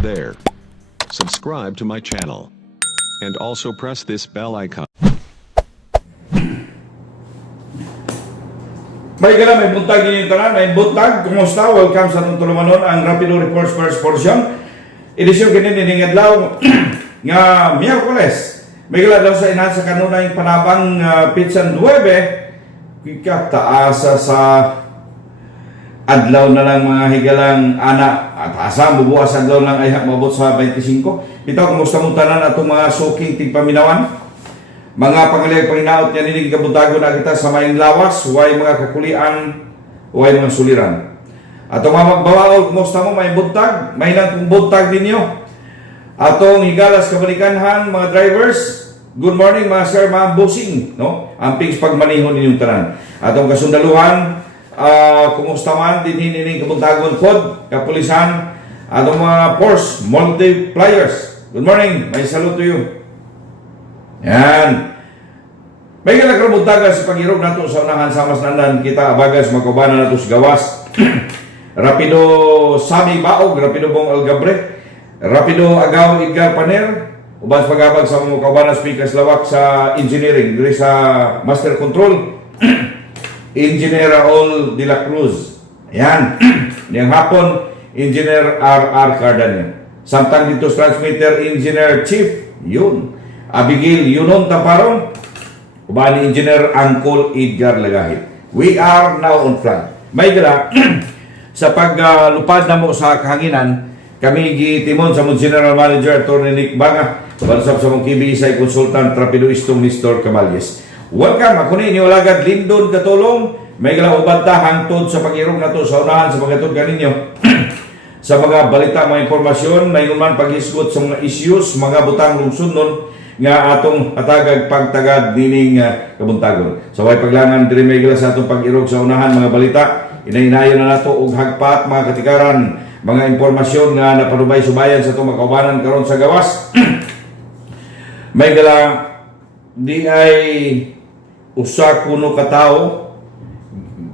there. Subscribe to my channel. And also press this bell icon. May gala, may buntag din yung tanan, may buntag. Kumusta? Welcome sa itong tulumanon, ang Rapido Reports First Portion. Edisyon kinin ni adlaw nga Miyerkules. May gala daw sa inahan sa kanunay panabang Pitsan 9. Kikataasa sa adlaw na lang mga higalang anak. At asa, bubuas adlaw lang ay mabot sa 25. Ito, kumusta mong tanan atong mga suking tigpaminawan? Mga pangalayag panginaot niya ninig kabuntago na kita sa mayang lawas, huwag mga kakulian, huwag mga suliran. Atong mga magbawal, kumusta mo, may buntag, may nang kong buntag ninyo. Atong higalas kabalikanhan, mga drivers, good morning mga sir, mga bossing, no? Amping pagmanihon ninyong tanan. Atong kasundaluhan, kumusta man, din ninig kabuntagon pod, kapulisan, atong mga force, multipliers. Good morning, may salute to you. Yan. May kalagramutagan sa pag-irog nato sa unahan sa mas nandan kita abagas magkabanan nato sa gawas. Rapido Sami Baog, Rapido Bong Algabre, Rapido Agaw Edgar Paner, ubas pagabag sa mga kaubanan speakers lawak sa engineering diri sa Master Control. Engineer Raul de la Cruz. Yan. Niyang hapon Engineer R.R. Cardan. Samtang dito transmitter Engineer Chief yun. Abigail Yunon Taparong, ubani Engineer Angkol Edgar Lagahit. We are now on flight. May gala, sa paglupad na mo sa kahanginan, kami gitimon sa mong General Manager Atty. Nick Banga, bansab sa mong KBSI Consultant Rapido Istong Mr. Caballes. Welcome, ako ni Iniwalagad Lindon Katulong. May gala ubad ta hangtod sa pag-irong na to sa unahan sa pagkatod kaninyo. Sa mga balita, mga impormasyon, may man pag-isgot sa mga issues, mga butang lungsod nun, nga atong atagag pagtagad dining kabuntagon. So way paglangan diri may gila sa atong pag-irog sa unahan mga balita. Inainayon na nato og hagpat mga katikaran, mga impormasyon nga napanubay subayan sa atong makaubanan karon sa gawas. May gala di ay usa kuno ka tawo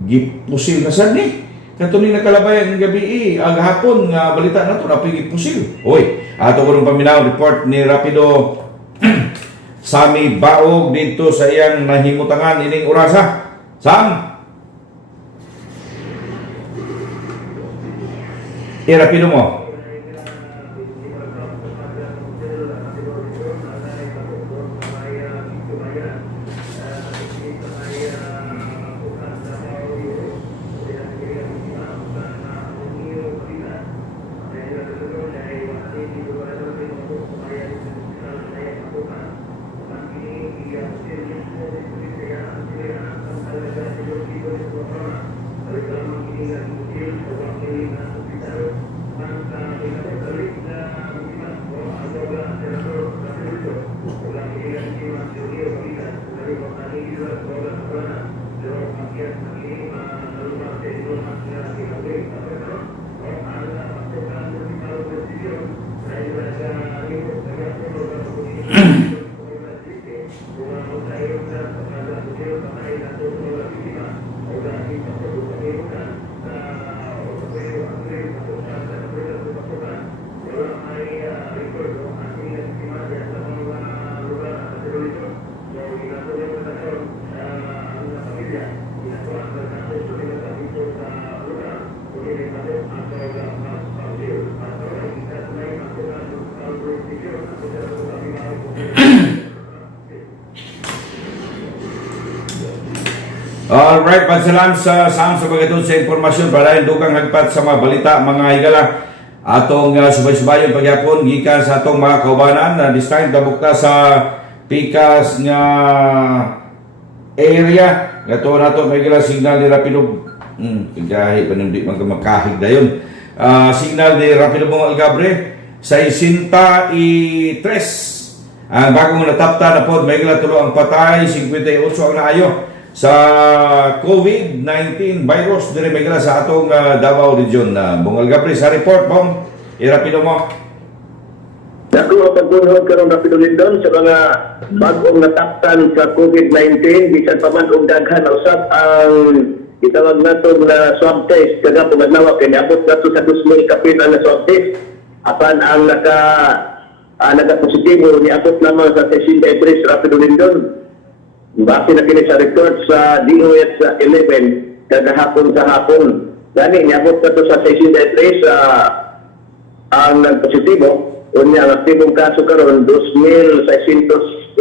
gipusil na sad ni. Kanto ni nakalabayan ng gabi ang hapon nga balita nato napigi pusil. Oy, ato ko paminaw report ni Rapido Sami Baog dito sa iyang nahimutangan ining orasa. Sam? Rapido mo. Alright, pansalam sa pagkatod sa informasyon para yung dugang hagpat sa mga balita, mga higala. Atong subay-subayon pagyapon, gikan sa atong mga kaubanan na this time tabukta sa pikas nga area. Gato na ito, may gila signal ni Rapido. Kagahi pa nang di magkamakahig na yun. Signal ni Rapido Bong Algabre sa 63. Ang bagong natapta na po, may gila tulo ang patay, 58 ang naayo sa COVID-19 virus dire may gala sa atong Davao Region. Bong Algabre sa report, Bong. Rapido mo. Dako pagbuhod karon Rapido Lindon sa mga bagong nataptan sa COVID-19 bisan pa man og daghan usab ang itawag nato na swab test kada pagnawa kay niabot nato sa 2,000 kapit na swab test. Apan ang naka-positibo niabot lamang sa 63 sa Rapido Lindon. Base na kini sa record sa DOH sa 11 kagahapon sa hapon. Gani niabot ka to sa 63 sa ang nagpositibo. Unya ang aktibong kaso karon 2,646.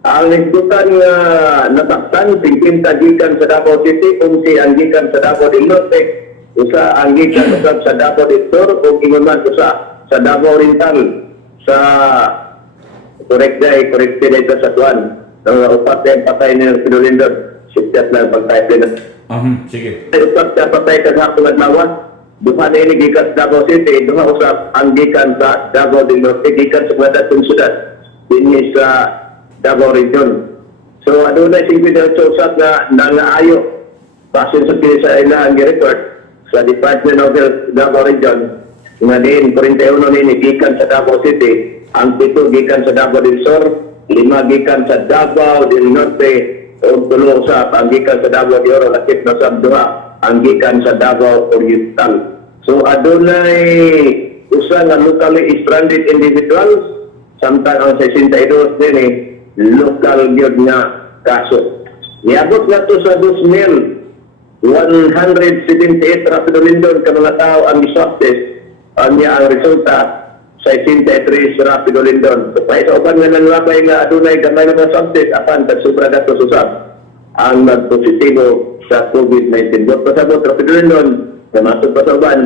Ang nagdutan nga nataktan 50 gikan sa Davao City, 11 ang gikan sa Davao del Norte, usa ang gikan usab sa Davao del Sur ug ingon man usa sa Davao Oriental sa correct dito sa tuan. Ang upat ang patay ni Rapido Lindon. Sikat lang pagtay na. Sige. Upat ka patay kagahapon adlaw. Duha na ini gikan sa Davao City, duha usab ang gikan sa Davao del Norte, gikan sa Guadalupe Ciudad, dinhi sa Davao Region. So adunay 58 usab na nangaayo base sa sa ilang report sa Department of Health Davao Region nga din 41 nini gikan sa Davao City, ang 7 gikan sa Davao del Sur, 5 gikan sa Davao del Norte, ug 3 usab ang gikan sa Davao de Oro, lakip na sab duha ang gikan sa Davao Oriental. So adunay usa nga locally stranded individuals samtang ang 62 din local gyud nga kaso. Niabot na to sa 2,178 Rapido Lindon ka mga tao ang swab test. Niya ang resulta sa 63 sa Rapido Lindon. So pa isa uban nga nanlabay nga adunay gamay nga swab test apan kasobra dato susab ang nagpositibo sa COVID-19. Buat pasabot Rapido Lindon, namasok pa sa uban,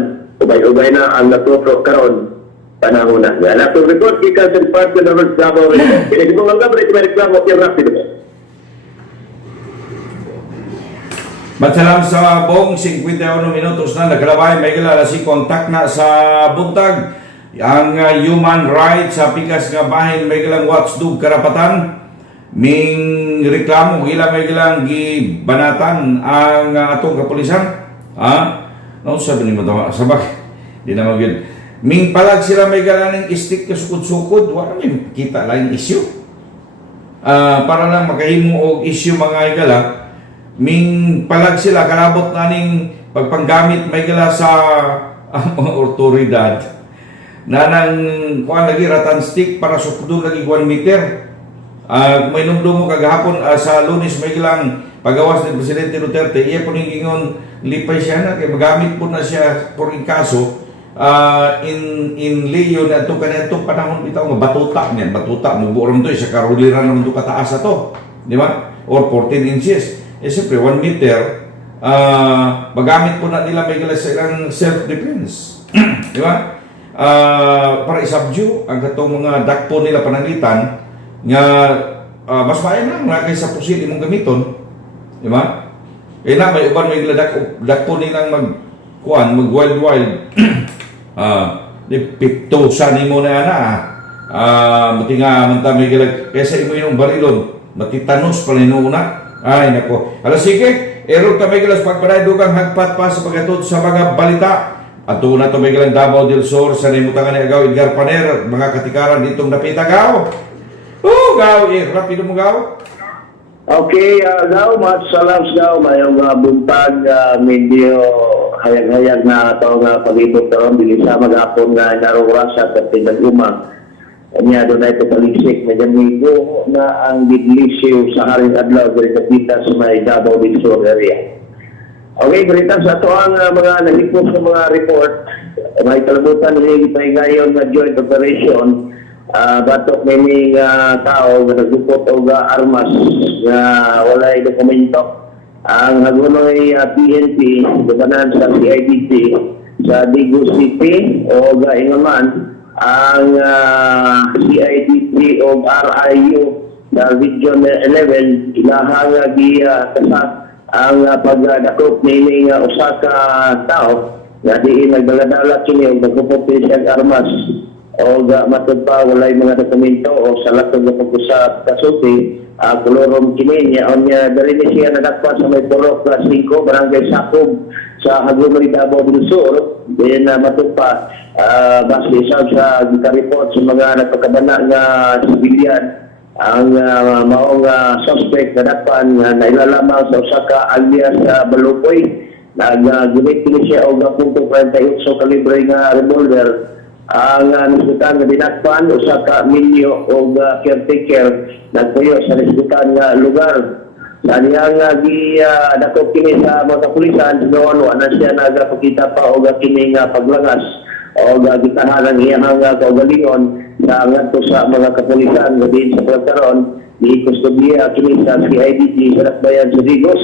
ubay-ubay na ang natutro karon panahon na. Yan, atong report, gikan sa Department of Health Davao Region. Pinag mo ang gabriel, may reklamo yung Rapido. Matsalam sa buong 51 minutos na nagkalabay, may kilalasi kontak na sa buntag. Ang human rights sa pikas nga bahin, may kilang watchdog karapatan. Ming reklamo gila may gilang gibanatan ang atong kapulisan. No sabi ni mo daw sabak. Di na magyud. Ming palag sila may galaning istik ka sukod-sukod, wala may kita lain issue. Para lang makahimo og issue mga igala. Ming palag sila kalabot naning pagpanggamit may gala sa mga otoridad. Nanang kuan lagi ratan stick para sukudon lagi 1 meter. May numdum mo kagahapon sa Lunes may ilang pagawas ni Presidente Duterte, iya po gingon lipay siya na kay magamit po na siya por kaso in Leo na ito kanitong panahon bitaw mabatuta niyan, batuta mo buoram to sa karuliran naman to kataas to, di ba? Or 14 inches. Siyempre 1 meter magamit po na nila may gala sa ilang self-defense. Di ba? Para isabdue ang katong mga dakpo nila pananglitan nga mas maayon lang nga kaysa pusil imong gamiton, di ba? Kaya na may uban may dakpo nilang mag wild di piktusan nimo na mati nga man ta may gilag kaysa imo yung barilon matitanos pala una. Ay nako, ala sige erod ka may gilas pagparay dugang hagpat pa sa pagatuod sa mga balita. Ato na to may gilang Davao del Sur sa nimutangan ni Agaw Edgar Paner, mga katikaran ditong napitagaw. Gaw, rapido mo gaw. Okay, gaw, masalam gaw, mayong buntag, medyo hayag-hayag na ito nga pag-ibot karon bilisa mag-apon nga narura sa Katinaguma. Kanya doon na ito palisik, medyo migo na ang gidlisyo sa haring adlaw, dito kita sa may Davao del Sur area. Okay, berita sa ito ang mga nahipos sa mga report, may kalabutan ng ngayon na joint operation. Batok may tao na nagdupot o armas na walay dokumento. Ang nagunoy PNP, dumanan sa CIDT sa Digo City o Ingaman, ang CIDT o RIU sa Region 11, ilahang kasat ang pagdakop ni usa ka tao na diin nagdaladala kini og nagdupot siyang armas o matod pa walay mga dokumento o sa latong na pag-usap kasulti, kolorom kini niya o niya dali siya nadakpan sa may Purok +5 Barangay Sakob sa Hagumari Davao del Sur. Then matod pa base sa report sa mga nagpakabana nga sibilyan ang maong suspect nadakpan na nailalamang sa usa ka alias Balukoy nag-gumit kini siya og .48 kalibre nga revolver. Ang nisgutan nga dinakpan usa ka minyo og caretaker nagpuyo sa nisgutan nga lugar. Sa niyang dakop kini sa mga kapulisan noon ana siya nagapakita pa og kini nga paglangas o gitahan ang iyang kaugalingon sa ngadto sa mga kapulisan nga din sa pagkaron ni kustudiya kini sa CIDG sa Dakbayan sa Digos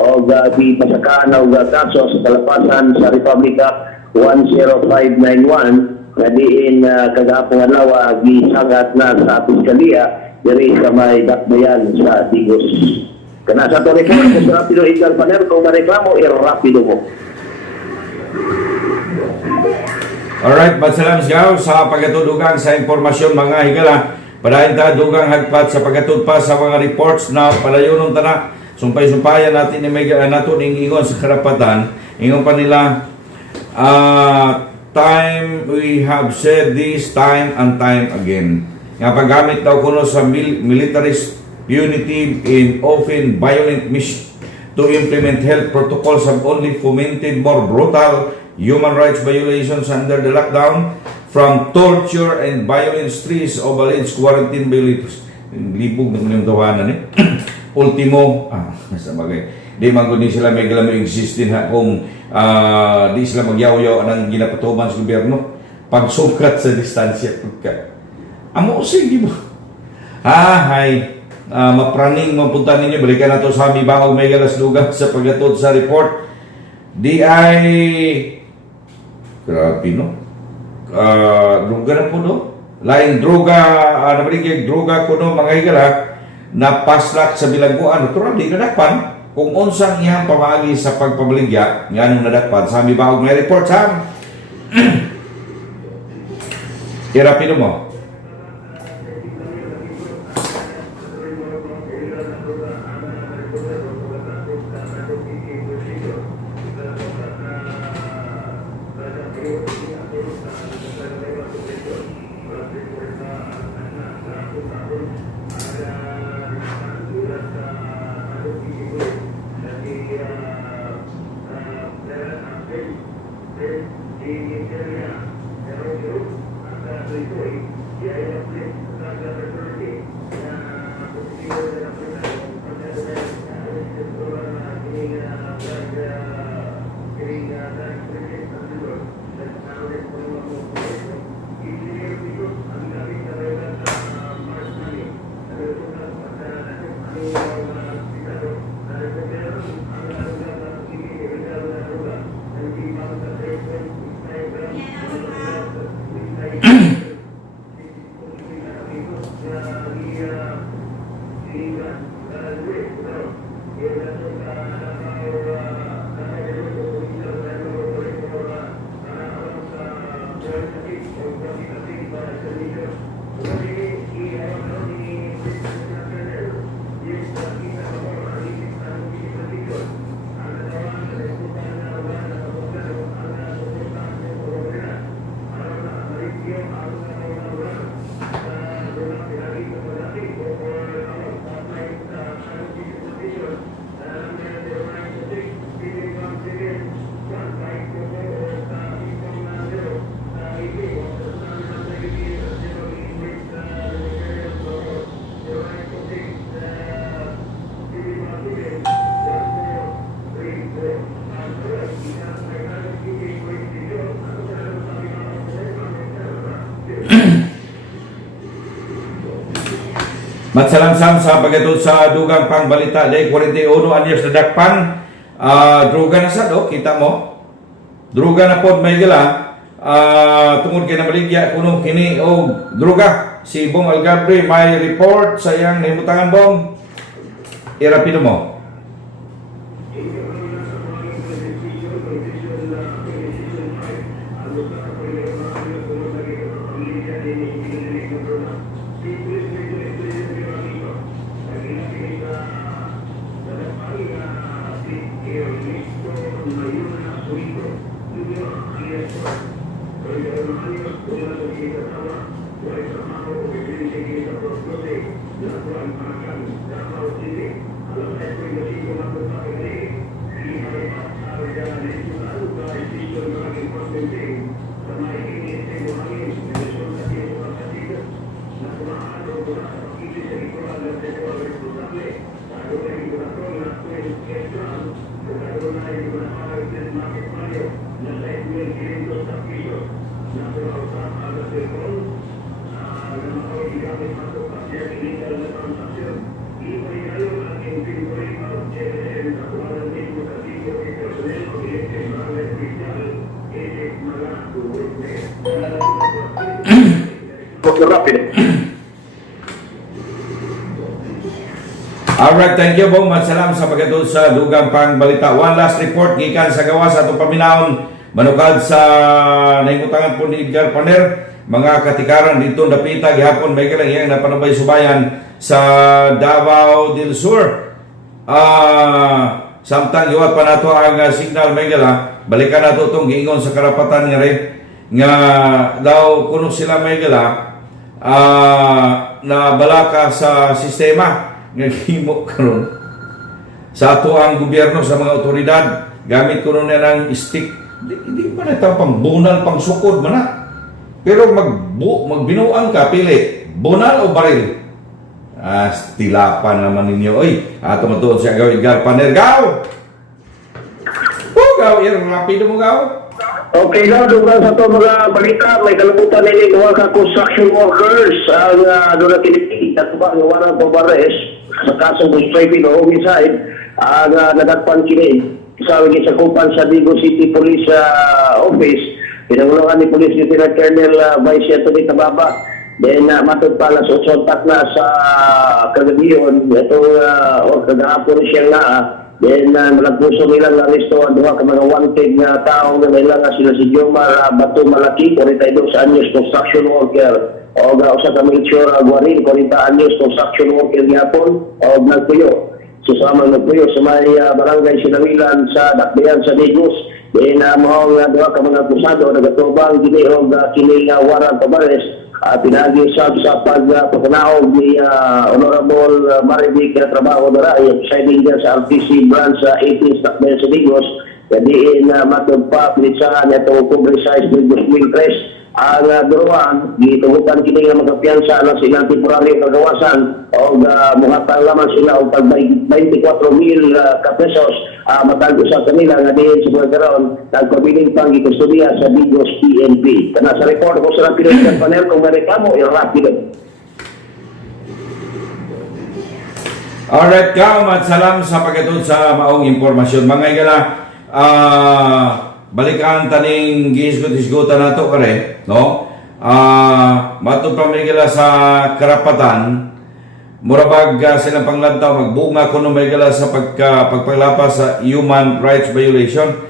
o di pasakaan og kaso sa talapasan sa Republika 10591 na diin kagahapon adlaw gisangat na sa piskalya diri sa may Dakbayan sa Digos. Kana sa to report sa Rapido Edgar Paner kung mareklamo rapido mo. Alright, masalam sigaw sa pagkatudugang sa impormasyon mga higala. Padayon ta dugang hagpat sa pagkatudpa sa mga reports na palayonon ta na. Sumpay-sumpayan natin ni Mega nato ning ingon sa karapatan. Ingon pa nila time we have said this time and time again. Nga paggamit daw kuno sa militarist punitive and often violent mission to implement health protocols have only fomented more brutal human rights violations under the lockdown, from torture and violent streets of alleged quarantine violators. Libog naman yung tawanan eh. Ultimo, nasa bagay. Di man kundi sila may galang existin ha kung di sila magyaw-yaw ng ginapatuman sa gobyerno. Pagsukat sa distansya. Amo sige mo. Hay. Mapraning mapunta ninyo. Balikan na to sa aming bangog may galas lugar sa paggatod sa report. Di ay grabe no. Droga na po no. Lain droga, nabaligay droga ko no mga higala na paslak sa bilangguan. Natural di nadakpan. Kung unsang iyang pamagi sa pagpabaligya, nga nung nadakpan. Sa aming bangog may report sa irapido mo. Matsalamsam sa pagkatod sa dugang pangbalita day 41 anyos na dakpan. Droga na sa do, kita mo. Droga na pod may gala. Tungod kay namaligya kuno kini o droga. Si Bong Algabre may report sa iyang nimutangan Bong. Irapido mo. Alright, thank you po. Masalam sa pagkatod sa dugang pang balita. One last report gikan sa gawas atong paminahon manukad sa naingutangan po ni Edgar Paner, mga katikaran dito napita gihapon may kalang napanubay subayan sa Davao del Sur. Samtang iwat pa nato ang signal may gala, balikan nato itong giingon sa karapatan nga rin nga daw kuno sila may gala na balaka sa sistema nga himo karon sa ato ang gobyerno sa mga otoridad gamit kuno na ng stick. Hindi pa na pang bunal pang sukod man na. Pero magbinuang ka pili bunal o baril. Tilapan naman ninyo. Oy, ato mo doon siya gawin Edgar Paner. Gaw! Gaw, rapido mo gaw. Okay na, doon sa ito mga balita, may kalabutan nila mga ka-construction workers ang doon na kinipig at ba, ng warang pabares sa kasong striping o homicide ang nadagpan kini sa kupan sa Digo City Police Office. Pinangulungan ni Police Lieutenant Colonel Vice Anthony Tababa. Then matod pala sa utsontak na sa kagabiyon, ito o kagahapon siyang Then nagpuso nilang aresto ang duha ka mga wanted nga tao nga nila nga sila si Jomar Bato Malaki, 42 anyos construction worker, o usa ka Melchor Aguarin, 40 anyos construction worker gihapon, o nagpuyo. Susama nagpuyo sa may barangay Sinawilan sa Dakbayan sa Negros. Then mo nga duha ka mga akusado nagatubang gini og kini warrant of arrest. Pinagi sa pagpapanaog ni Honorable Marivic na trabaho na rin, presiding dyan sa RTC branch 18 Stockman sa Digos, kadiin matod pa pinitsahan itong publicized with Press. Ang duruan, gitugutan kini nga magkapiyansa lang silang temporary kagawasan o muhatang lamang sila o pag 24,000 pesos matago sa kanila nga diin sa mga karoon nagpabiling pang ikustudiya sa Digos PNP. Kana sa report ko sa Pilipinas Panel kung may reklamo, i-rapid. Alright, kamat salam sa pagkatod sa maong impormasyon. Mga igala, balikan taning gisgot-isgotan nato kare, no? Matod pa may gala sa karapatan, murabag silang panglantaw, magbunga kuno may gala sa pagpaglapas sa human rights violation.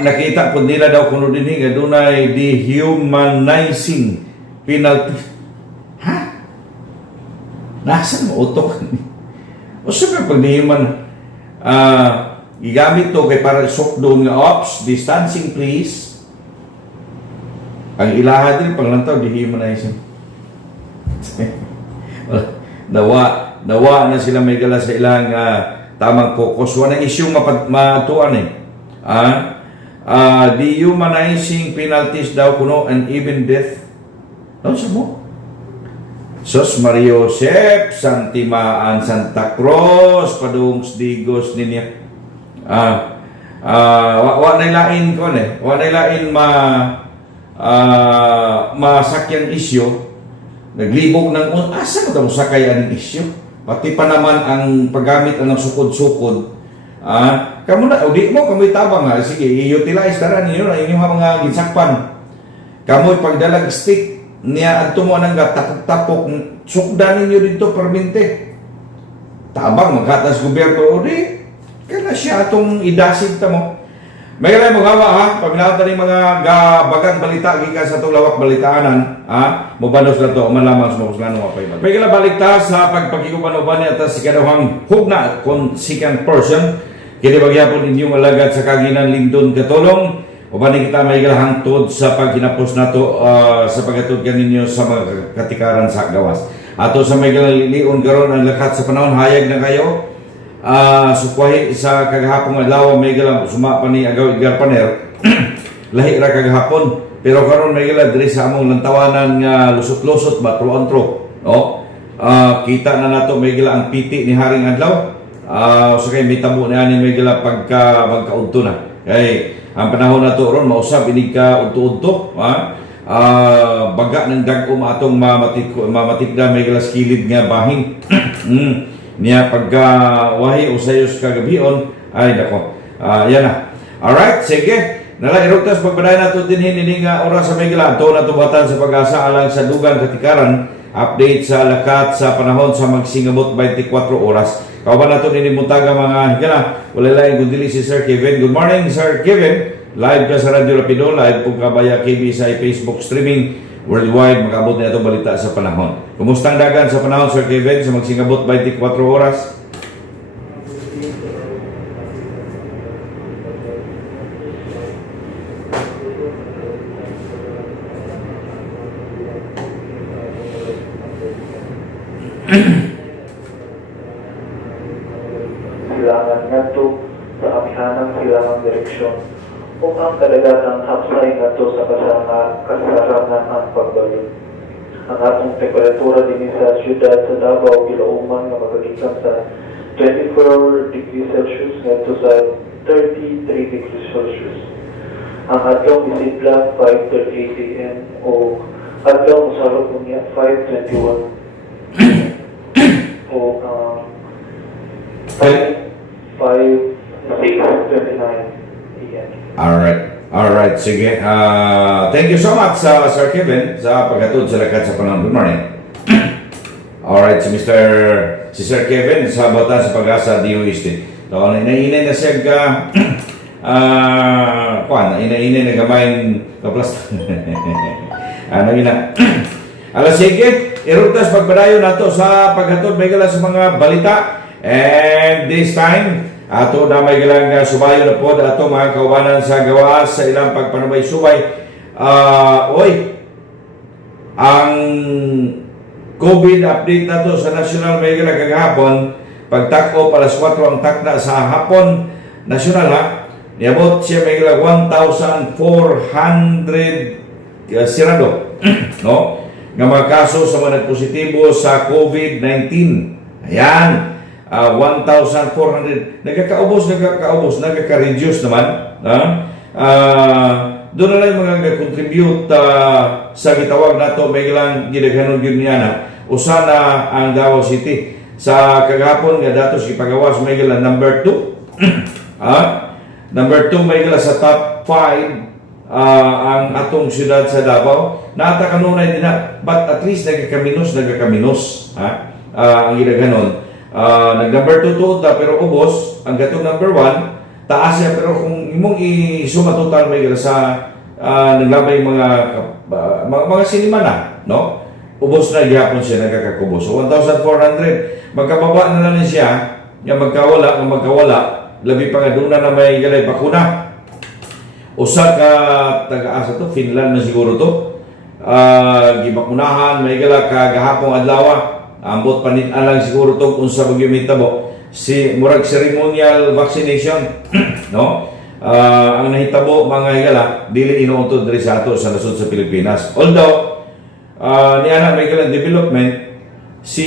Nakita po nila daw kuno din nga dunay dehumanizing penalty. Ha? Nasaan mo utok? O sabi pag dehuman, gigamit to kay para doon nga ops, distancing please. Ang ilaha din panglantaw dehumanizing. Nawa na sila may gala sa ilang tamang focus. Wala issue matuan eh. Dehumanizing penalties daw kuno and even death. Ano sa mo? Sos Mario Josep, Santimaan, Santa Cruz, Padung Digos niya. Wa nailain ko ne. Wa nailain masakyang isyu. Naglibog ng asa mo daw sakay ang isyu. Pati pa naman ang paggamit ng sukod-sukod. Kamu na di mo kamo tabang nga sige i-utilize tara ninyo na inyong mga ginsakpan. Kamu pagdalag stick niya adto mo nang tapok sukdan ninyo dito permente. Tabang magkatas gobyerno o di kaya siya itong idasid ta mo. May kalay mo gawa ha, paminaw ta ni mga bagang balita gikan sa itong lawak balitaanan mubanos na to, malamang sa mga kuslano mapay ba. May kalay balita sa pagpagikupan-uban niya sa sikadawang hugna kung second person kini bagyapon inyong alagad sa kaginan Lindon Katulong uban kita may hangtod sa paghinapos nato sa pagatod kaninyo sa mga katikaran sa gawas. Ato sa may galilion karon ang lakat sa panahon hayag na kayo. Sukwahi sa kagahapon adlaw may galang suma pa ni Agaw Edgar Paner lahi ra kagahapon pero karon may gala diri sa among lantawanan nga lusot-lusot ba tro-antro no kita na nato may gala ang piti ni Haring Adlaw So kay mitabo na ani may gila pagkaudto na. Kay ang panahon na to ron mausab inig ka udto-udto, baga ng dag-o atong mamatikda may galas kilid nga bahing. Niya pagka wahi usayos kagabion ay dako. Yan na. Alright, sige. Nala irugtas pagbaday nato dinhin ini nga oras sa may gila ato na tubatan sa pag-asa alang sa dugang katikaran. Update sa lakat sa panahon sa magsingabot 24 oras. Kauban nato ini buntaga mga higala. Wala lain kundi si Sir Kevin. Good morning, Sir Kevin. Live ka sa Radyo Rapido, live po kabaya KB sa Facebook streaming worldwide. Mag-abot na itong balita sa panahon. Kumustang dagan sa panahon, Sir Kevin, sa magsingabot 24 oras? Silangan ngadto sa amihanang silangang direksyon o ang kadagatang hapsay ngadto sa kasarangan ang pagbalik. Ang atong temperatura din sa syudad sa Davao gilauman nga magagikan sa 24 degrees Celsius ngadto sa 33 degrees Celsius. Ang adlaw isidla 5:38 AM o adlaw mosalog niya 5:21 o 6:29 PM. Alright, sige. Thank you so much, Sir Kevin, sa paghatod sa lakat sa panahon. Good morning. Alright, si Sir Kevin sa bata sa pag-asa DOST. So, inainay na siya ka, inainay na gamayng kaplas. Alas, sige, irugtas pagpadayo nato sa paghatod may gala sa mga balita. And this time, ato na may galang subayo na po ato mga kaubanan sa gawas sa ilang pagpanubay-subay. Ang COVID update na to sa national may galang kagahapon, pagtako alas 4 ang takna sa hapon national ha. Niabot siya may galang 1,400 sirado. No? Nga mga kaso sa mga nagpositibo sa COVID-19. Ayan. 1,400 nagkakaubos, nagkaka-reduce naman. Doon na lang mga contribute sa gitawag na ito, may ilang ginaganon yun niya na usana ang Davao City. Sa kagapon nga datos ipagawas may ilang number 2. Number 2 may ilang sa top 5 ang atong syudad sa Davao. Nata kanunay din na, but at least nagkakaminos. Ang ginaganon. Nag-number 2 tuta pero ubos ang gatong number 1 taas siya pero kung imong isuma total may gala sa naglabay mga sinima na no ubos na gyapon siya nagkakakubos so 1,400 magkababa na lang siya nga magkawala labi pa nga duna na may galay bakuna usa ka taga-asa to Finland na siguro to gibakunahan may gala kagahapong adlaw ambot panit alang siguro to kung sa pagyumitabo si murag ceremonial vaccination no ang nahitabo mga higala dili inuuntod diri sa ato sa nasod sa Pilipinas although niana may galang development si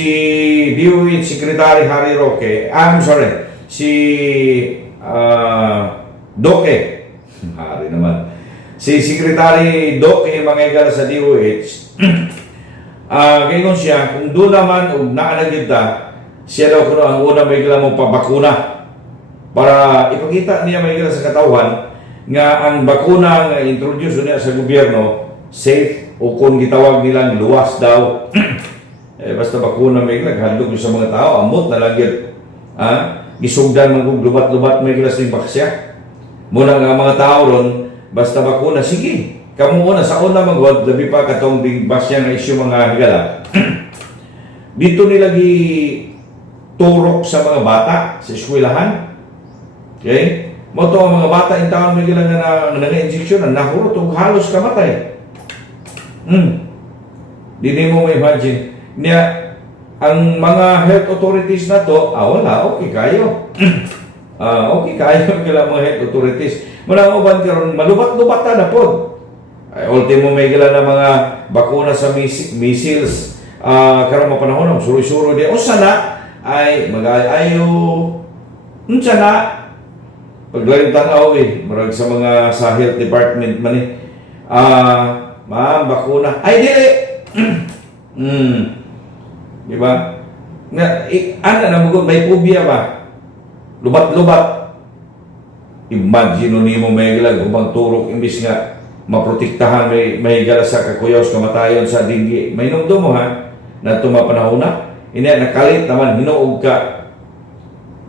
DOH Secretary Harry Roque si Doke Harry naman si Secretary Doke mga higala sa DOH ngayon siya, kung doon naman o naanagid ta, siya daw kuno ang una may gila mo pabakuna para ipakita niya may gila sa katawan nga ang bakuna nga introduce niya sa gobyerno safe o kung gitawag nilang luwas daw basta bakuna may gila handog sa mga tao amot na lagyan gisugdan mga lubat-lubat may gila sa baksya muna nga mga tao ron basta bakuna sige kamu una sa una magwad labi pa katong big basya nga isyu mga higala dito nila turok sa mga bata sa eskwelahan okay mo to ang mga bata in taon may gila nga nanga-injection na nahurot og halos kamatay di mo ma-imagine niya ang mga health authorities na to wala okay kayo okay kayo gila mga health authorities muna ang uban karon malubat-lubat na po ultimo may gila na mga bakuna sa measles karong mapanahon suro-suro di o sana ay mag-ayo Unsa na paglaing tanaw murag sa mga sa health department man ma'am bakuna ay dili. Di ba? Ano na mo may phobia ba? Lubat-lubat. Imagine nimo may gilag ubang turok imbis nga maprotektahan may gala sa kakuyos kamatayon sa dinggi. May nungdo mo ha na tumapanahon na. Ini nakalit naman hinuog ka.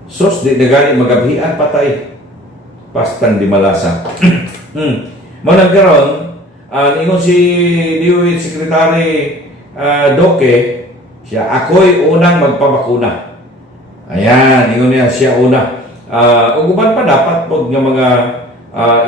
Sos di nagani magabhian patay. Pastan di malasa. Managkaroon ingon si DOH Secretary Doke, siya ako'y unang magpabakuna. Ayan, ingon niya siya una. Uguban pa dapat pag nga mga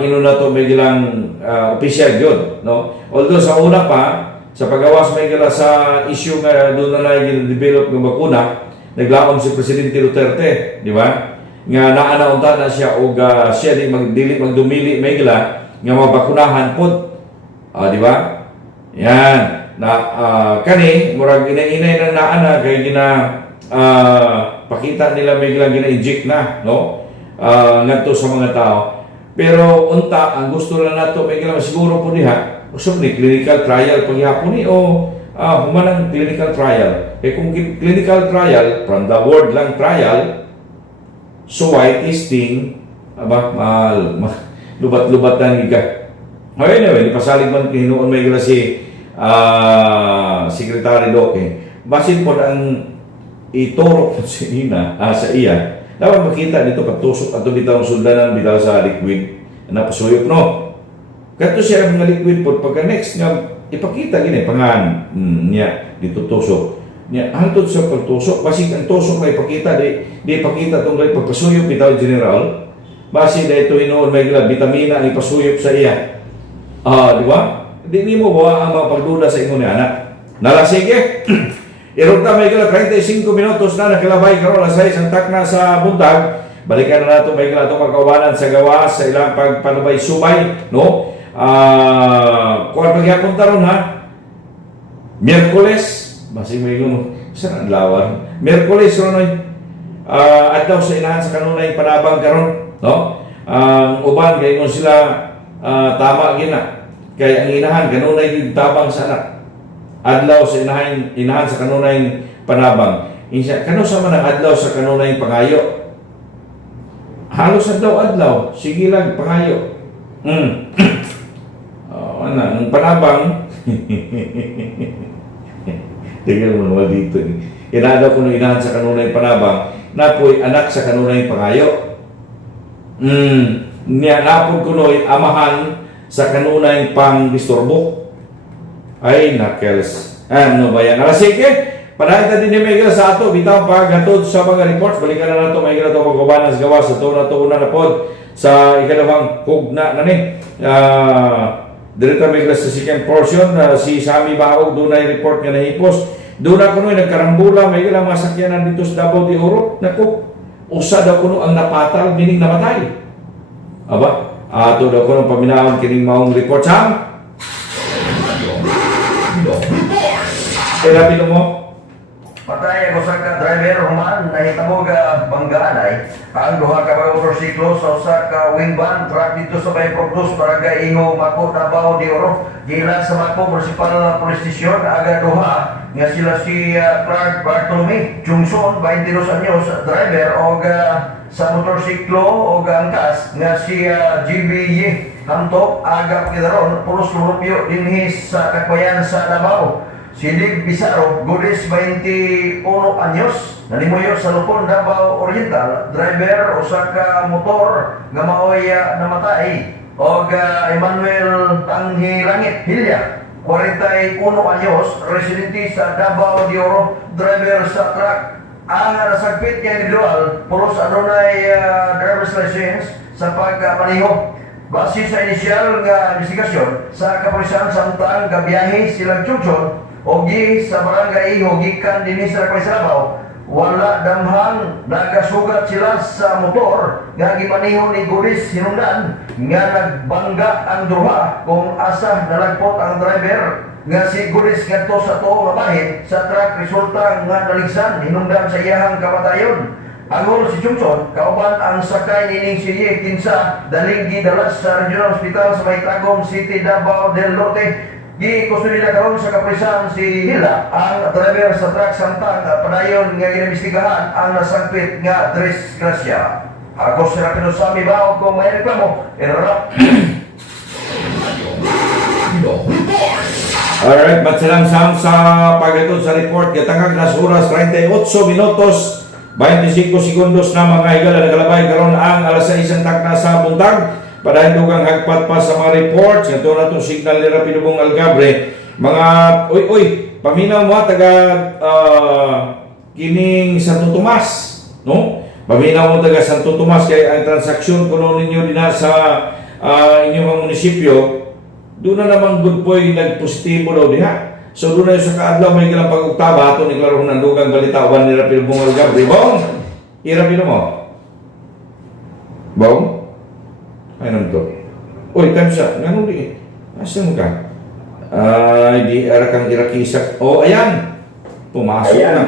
ino na to may gilang official yun, no? Although sa una pa, sa pagawas may gila sa issue nga doon na develop ng bakuna, naglaon si Presidente Duterte, di ba? Nga naanaunta na siya o siya di magdumili may gila nga mabakunahan po. Di ba? Yan. Na kani murag inay na naana kay gina pakita nila may gina-inject na, no? Ngadto sa mga tao. Pero unta ang gusto lang nato may gila siguro po diha. Usab ni clinical trial paghapon ni o humanang clinical trial. Kung clinical trial from the word lang trial, so why testing lubat-lubatan giga. Anyway, pasalig man hinuon may gila si Secretary Doke. Basin po ang iturok sa sa iya. Dapat makita dito pagtusok ato bitaw sundanan bitaw sa liquid na pasuyop no. Kadto siya nga liquid po pagka next nga ipakita gini pangan niya dito tusok. Niya hantod sa pagtusok basig ang tusok may ipakita di ipakita tong pagpasuyop bitaw general. Base dito hinuon may vitamina ang ipasuyop sa iya. Di ba? Di mo ba ang mapagduda sa ingon ni anak? Nalasige. Irunta may gala 35 minutos na nakilabay karon alas 6 ang takna sa buntag. Balikan na nato may gala itong magkawanan sa gawas sa ilang pagpanubay-subay, no? Kuwan pagyapon taron ha. Miyerkules, basi may gano. Saan ang lawan? Miyerkules ronoy. Adlaw sa inahan sa kanunay panabang karon, no? Uban kay ingon sila tama gina. Kaya ang inahan, kanunay yung tabang sa anak. Adlaw sa inahan sa kanunay panabang. Kano sa man ang adlaw sa kanunay pangayo? Halos adlaw. Sige lang, pangayo. Ang panabang. Tingnan mo naman dito. Inadaw ko ng inahan sa kanunay panabang. Napoy anak sa kanunay pangayo. Napod ko no'y amahan sa kanunay pang disturbo. Ay nakels. Ano ba yan? Sige, panahita din ni Miguel sa ato bitaw paghatod sa mga reports. Balikan na nato Miguel ato pagkubanas gawas sa una na pod sa ikalawang hugna nani. Direta Miguel sa second portion si Sammy Baog doon ay report nga nahipos. Doon ako no'y nagkarambula Miguel ang masakyanan dito sa Davao de Oro. Naku, usa daw kuno ang napatal meaning namatay. Aba, ato daw ko ng paminawan kining maong report Sam. Kaya mo? Patay ako sa driver human nahitabo ga banggaanay ang duha ka mga motorsiklo sa usa ka wing van truck dito sa may Proctus para ga Ingo Mako Davao de Oro gila sa Mako Municipal Police Station aga duha nga sila si Clark Bartolome Jungson 22 anyos driver o sa motorsiklo o angkas nga si GBY Hamtok aga pagdaron pulos lumupyo dinhi sa Kakwayan sa Davao. Silig Bisaro, Godes 21 anyos, nanimuyo sa Lupon, Davao Oriental, driver usa ka motor nga maoy namatay og Emmanuel Tanghilangit Hilya, 41 anyos, residente sa Davao de Oro, driver sa truck. Ang nasagpit nga individual, pulos adunay driver's license sa pagpaniho. Base sa inisyal nga investigasyon sa kapulisan samtang gabiyahe silang Chuchon Ogi sa barangay Hogikan dinhi sa Davao, wala damhang nagasugat sila sa motor nga gimaniho ni Godes hinungdan nga nagbangga ang duha kung asa nalagpot ang driver nga si Godes ngadto sa tuong mabahid sa truck resulta nga naligsan hinungdan sa iyahang kamatayon. Angol si Jungson, kauban ang sakay nining si Ye kinsa daling gidalas sa Regional Hospital sa may Tagum City, Davao del Norte. Gikusuli na karon sa kaprisan si Hila, ang driver sa truck samtang padayon nga ginabestigahan ang nasangpit nga disgrasya. Ako si Rapido Sami Bao kung may reklamo, irap. Alright, matsalang Sam sa pagkatod sa report. Katangag nas oras 38 minutos 25 segundos na mga higala nagalabay karon ang alas 6 ang takna sa buntag. Padayon dugang hagpat pa sa mga reports. Ito na itong signal ni Rapido Bong Algabre. Mga, paminaw mo taga kining Santo Tomas, no? Paminaw mo taga Santo Tomas kaya ang transaksyon kuno ninyo din sa inyong mga munisipyo, doon na namang good boy nagpositibo daw diha. So doon na yung sa kaadlaw may ilang pag-uktaba ato ni klaro ng dugang balitawan ni Rapido Bong Algabre. Bong! Irapido mo? Bong? Ay naman to. Uy, kamsa, ganun di. Asan ka? Di ara kang irakisak. Oh, ayan. Pumasok Ayan. na.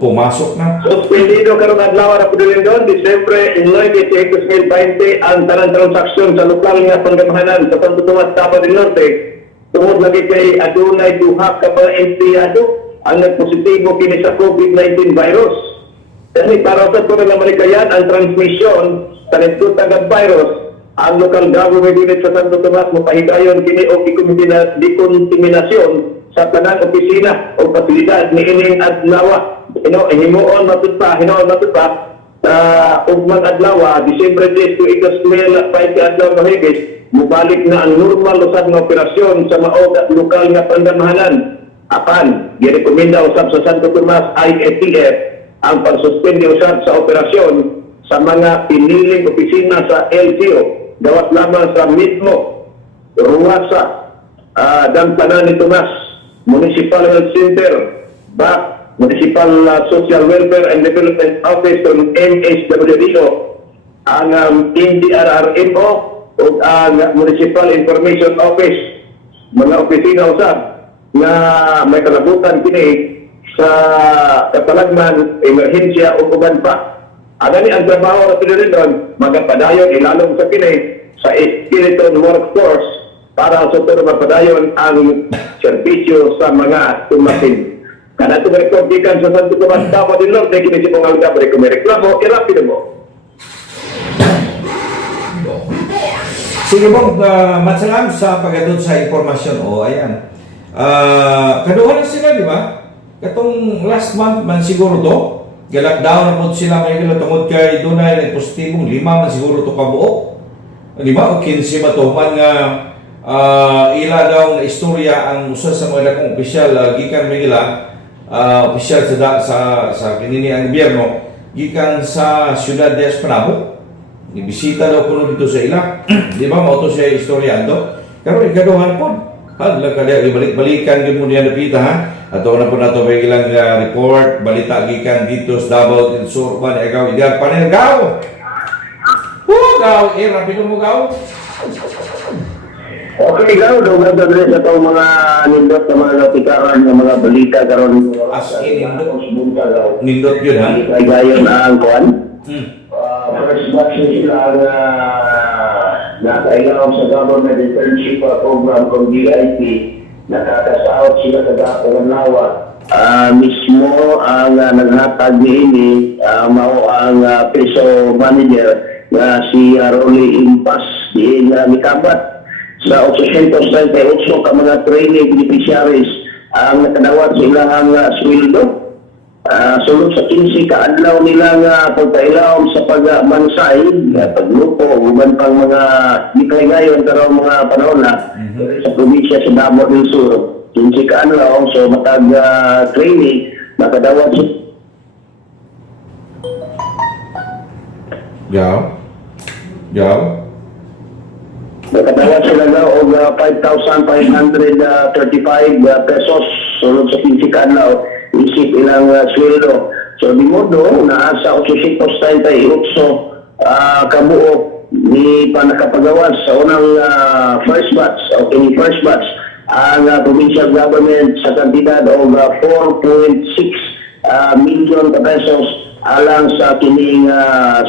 Pumasok na. Suspendido karon adlaw ra pud Lindon, Disyembre 9, 2020 ang tanang transaksyon sa lokal nga panggamahanan sa Santo Tomas, Davao del Norte. Tungod lagi kay adunay duha ka mga empleyado ang nagpositibo kini sa COVID-19 virus. Kasi para sa ito na malikayan ang transmission sa nagtutagad virus, ang local government unit sa Santo Tomas mapahigayon kini o dekontaminasyon sa tanang opisina o pasilidad ni ining adlaw. Himuon matutpa sa ugmang adlaw, Disyembre 10 to ikas Mel 5 adlaw mahigis, mubalik na ang normal usab nga operasyon sa maog at lokal nga pandamahanan. Apan, girekomenda usab sa Santo Tomas IATF ang pagsuspende usab sa operasyon sa mga piniling opisina sa LTO, gawat lamang sa mismo Ruwasa, Dampanan ni Tomas, Municipal Health Center, BAC, Municipal Social Welfare and Development Office ng MSWDO, ang NDRRMO o ang Municipal Information Office, mga opisina usab na may kalabutan kini sa katalagman, emerhensya o uban pa. Agani ang trabaho na pinulindon, magpadayon ilalong sa kini sa skeleton workforce para sa ito magpadayon ang serbisyo sa mga tumasin. Kada ito rekordikan sa Santo Tomas, Davao del Norte, kinisip ang Algabre, kung may reklamo, irapido mo. Sige Bong, matsalam sa pagkatod sa impormasyon. O, ayan. Kaduha na sila, di ba? Katong last month man siguro to, galakdown na po sila may tungod kay dunay nagpositibong 5 man siguro to kabuok. 5 o 15 ba to man nga ila daw na istorya ang usa sa mga dakong opisyal gikan may ila opisyal sa kinini ang gobyerno gikan sa siyudad de Espanabo. Nibisita daw kuno dito sa ila. Di ba mao to siya istoryando? Karon ikaduhan po. Hala kada balik-balikan gyud mo niya napita ha. Ato na po nato may ilang report balita gikan dito sa Davao del Sur ban ikaw igal panel gaw. Gaw, rapido mo gaw. Okay, gaw, doon sa dress na itong mga nindot na mga napikaran ng mga balita karon. As in nindot yun ha. Ay gayon ang kuan. First batch sila ang nakailaw sa government internship program kung DIP. Nakakasahot sila sa Dapangan Lawa. Mismo ang naghatag niini mao ang peso manager na si Rolly Impas di nikabat sa 838 ka mga training beneficiaries ang nakadawat sa ilang sweldo. Sulod sa 15 kaadlaw nila nga pagpailaw sa pagmansay, paglupo, uban pang mga gikahigayon karon mga panahon na sa probinsya sa Davao del Sur. 15 kaadlaw, so matag training, nakadawat sa nakadawat sila daw og 5,535 pesos sulod sa 15 kaadlaw. Isip ilang sweldo. So, di modo, naasa 838 kabuo ni panakapagawas sa unang first batch, first batch, ang provincial government sa kantidad of 4.6 million pesos alang sa kining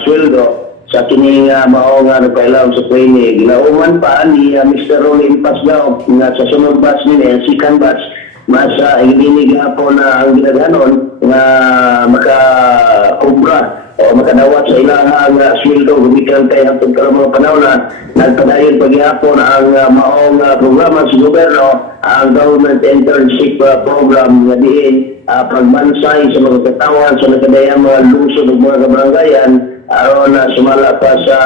sweldo sa kining mao nga nagpailaw sa training. Gilauman pa ni Mr. Rolin Pasgao nga sa sunod batch nila, second batch, mas hindi gihapon na ang ginaganon nga maka-kubra o makadawat sa ilang sweldo gumikan kay hangtod karong mga panahon na nagpadayon paghihapon ang maong programa sa gobyerno, ang government internship program nga diin pagbansay sa mga katawan sa nagkadayang mga lungsod ug mga kabarangayan aron sumala pa sa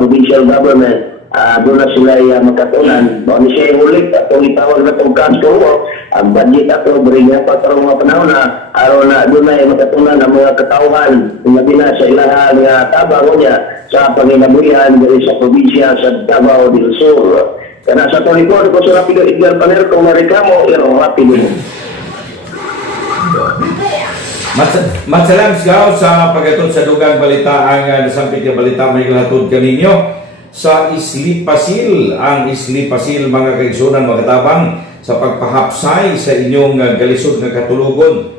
provincial government. Doon na sila makatunan. Bago siya ulit, atong itawag na itong cash ko, ang budget ato, bring nga pa karong mga panahon na, aron na doon na makatunan ang mga katauhan, ngabi na sa ilahan nga tabang niya sa panginabuyan dari sa probinsya sa Davao del Sur. Kana sa tulikod ko sa Rapido Edgar Paner, kung marikamo, Rapido. Matsalam sigaw sa pagkatod sa dugang balita ang nasampit yung balita may lahatod kaninyo sa Islipasil. Ang Islipasil mga kaigsunan mga katabang sa pagpahapsay sa inyong galisod nga katulugon.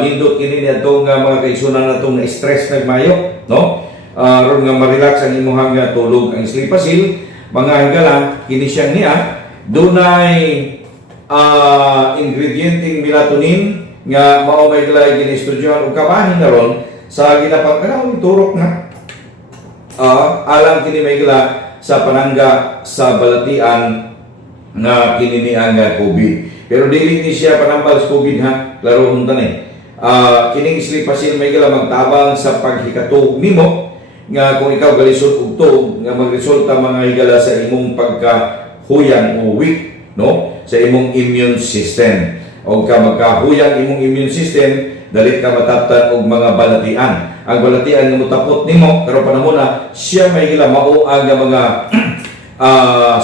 Nindot kini nitong mga kaigsunan natong na stress nagmayo, no? Ron nga ma-relax ang imuhang tulog. Ang Islipasil mga higala kini siyang niya dunay ingredienteng melatonin nga mao may galay ginistudyohan ug kabahin na ron sa ginapagkanaw turok nga alang kini may gila sa panangga sa balatian nga kini ni ang COVID. Pero dili ni siya panambal sa COVID ha, klaro untan kining Islipasil may gila magtabang sa paghikatog nimo nga kung ikaw galisod og tug nga magresulta mga higala sa imong pagkahuyang o weak, no, sa imong immune system. O ka magkahuyang imong immune system, dalit ka mataptan og mga balatian. Ang balatian nga mutapot nimo karon panahon na siya may gila mao ang mga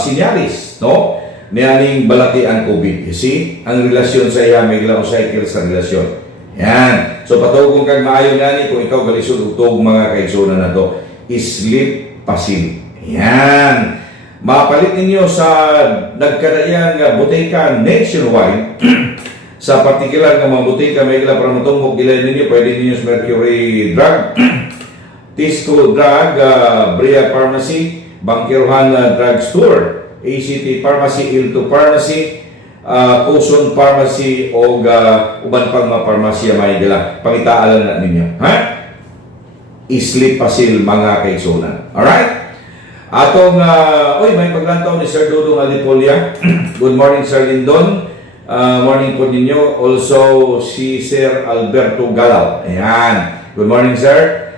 sinyalis, no, nianing balatian COVID. You see, ang relasyon sa iya may gila o cycle sa relasyon. Yan. So patugong kag maayo gani kung ikaw galisod og tug mga kaigsunan nato, Islipasil. Yan. Mapalit ninyo sa nagkadayang butika nationwide. Sa partikular nga mga butika may gila para matungkog gila ninyo, pwede ninyo sa Mercury Drug, Tisco Drug, Bria Pharmacy, Bangkiruhan Drug Store, ACT Pharmacy, Ilto Pharmacy, Kuson Pharmacy o uban pang mga pharmacy may gila. Pangitaalan na ninyo. Ha? Islipasil mga kaigsunan. Alright? Atong, may paglantaw ni Sir Dudong Alipolia. Good morning, Sir Lindon. Morning po ninyo. Also, si Sir Alberto Galao. Ayan. Good morning, Sir.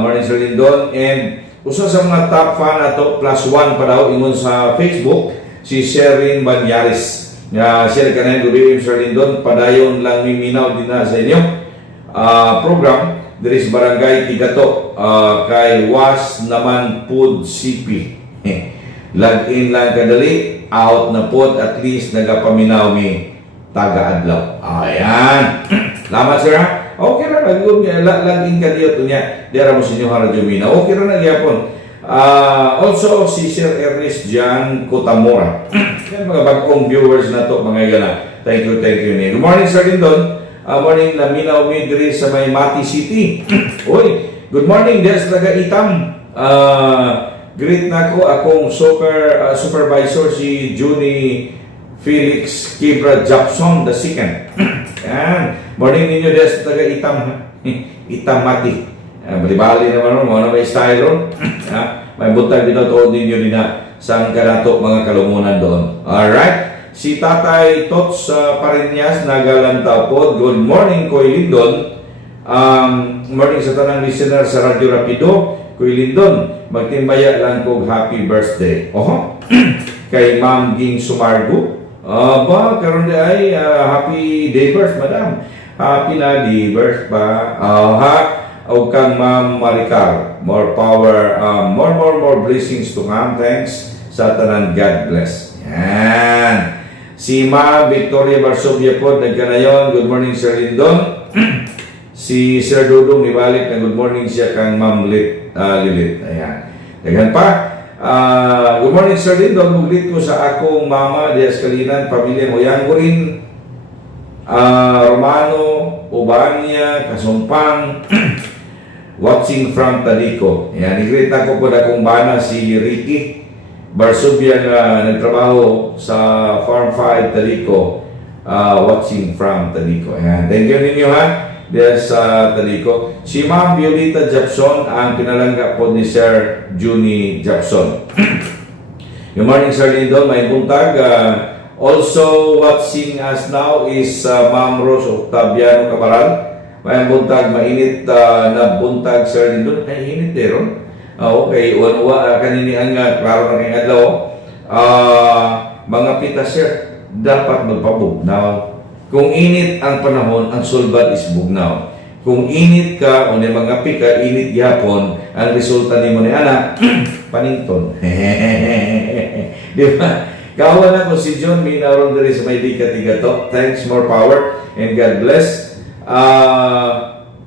Morning, Sir Lindon. And usa sa mga top fan ato, +1 pa daw, ingon sa Facebook, si Sherin Banyaris. Share ka na yung good evening, Sir Lindon. Padayon lang miminaw din na sa inyo. Program, there is Barangay Tigato. Kay Was naman Food CP. Log-in lang kadali, out na po, at least nagapaminaw mi taga-adlaw. Ayan. Salamat, sir, ha? Okay na, log-in ka dito niya. Dira mo sa inyo haradyo mina. Okay na nagyapon. Also, si Sir Ernest Jan Cotamora. Yan mga bagong viewers na to, mga gana. Thank you. Good morning, Sir Lindon. Morning na minaw mi diri sa may Mati City. Uy, good morning, there's taga-itam. Greet na ko akong supervisor si Juni Felix Kibra Jackson the second. Yan. Morning ninyo des taga-itam, ha? Itam Mati. Bali naman mo, ano may style ron? May buntag dito to ninyo din na sa kanato mga kalumunan doon. Alright. Si Tatay Tots Parinyas nagalantaw po. Good morning, Koy Lindon. Morning sa tanang listener sa Radio Rapido. Koy Lindon, magtimbaya lang ko happy birthday. Oho. Kay Ma'am Ging Sumargo. Karon di ay happy day birth, madam. Happy na day birth ba? O kang Ma'am Maricar. More power, more blessings to come. Thanks sa tanan. God bless. Yan. Si Ma'am Victoria Barsovia po, nagkanayon. Good morning, Sir Lindon. Si Sir Dudong nibalik na good morning siya kang Ma'am Lilit. Ayan. Dagan pa. Good morning, Sir Lindon. Muglit ko sa akong mama, Dias Kalinan, pamilya mo. Yan ko rin. Romano, Ubania, Kasumpang, watching from Talico. Yan, ikrita ko po na kung bana si Ricky Barsubia na nagtrabaho sa Farm 5 Talico, watching from Talico. Yan, thank you ninyo ha, diyan sa Talico. Si Ma'am Violeta Japson ang pinalangga po ni Sir Juni Japson. Good morning, Sir Lindon, may buntag. Also watching us now is Ma'am Rose Octaviano Cabaral. May buntag, mainit na buntag, Sir Lindon. Ay, init eh, ron. Okay, kanini ang klaro na kayong adlaw. Mga pita, sir, dapat magpabugnaw. Kung init ang panahon, ang sulbad is bugnaw. Kung init ka o na mga pika, init yapon, ang resulta ni mo ni anak, panington. Di ba? Kawan ako si John, minaron diri sa may di katigato. Thanks, more power, and God bless.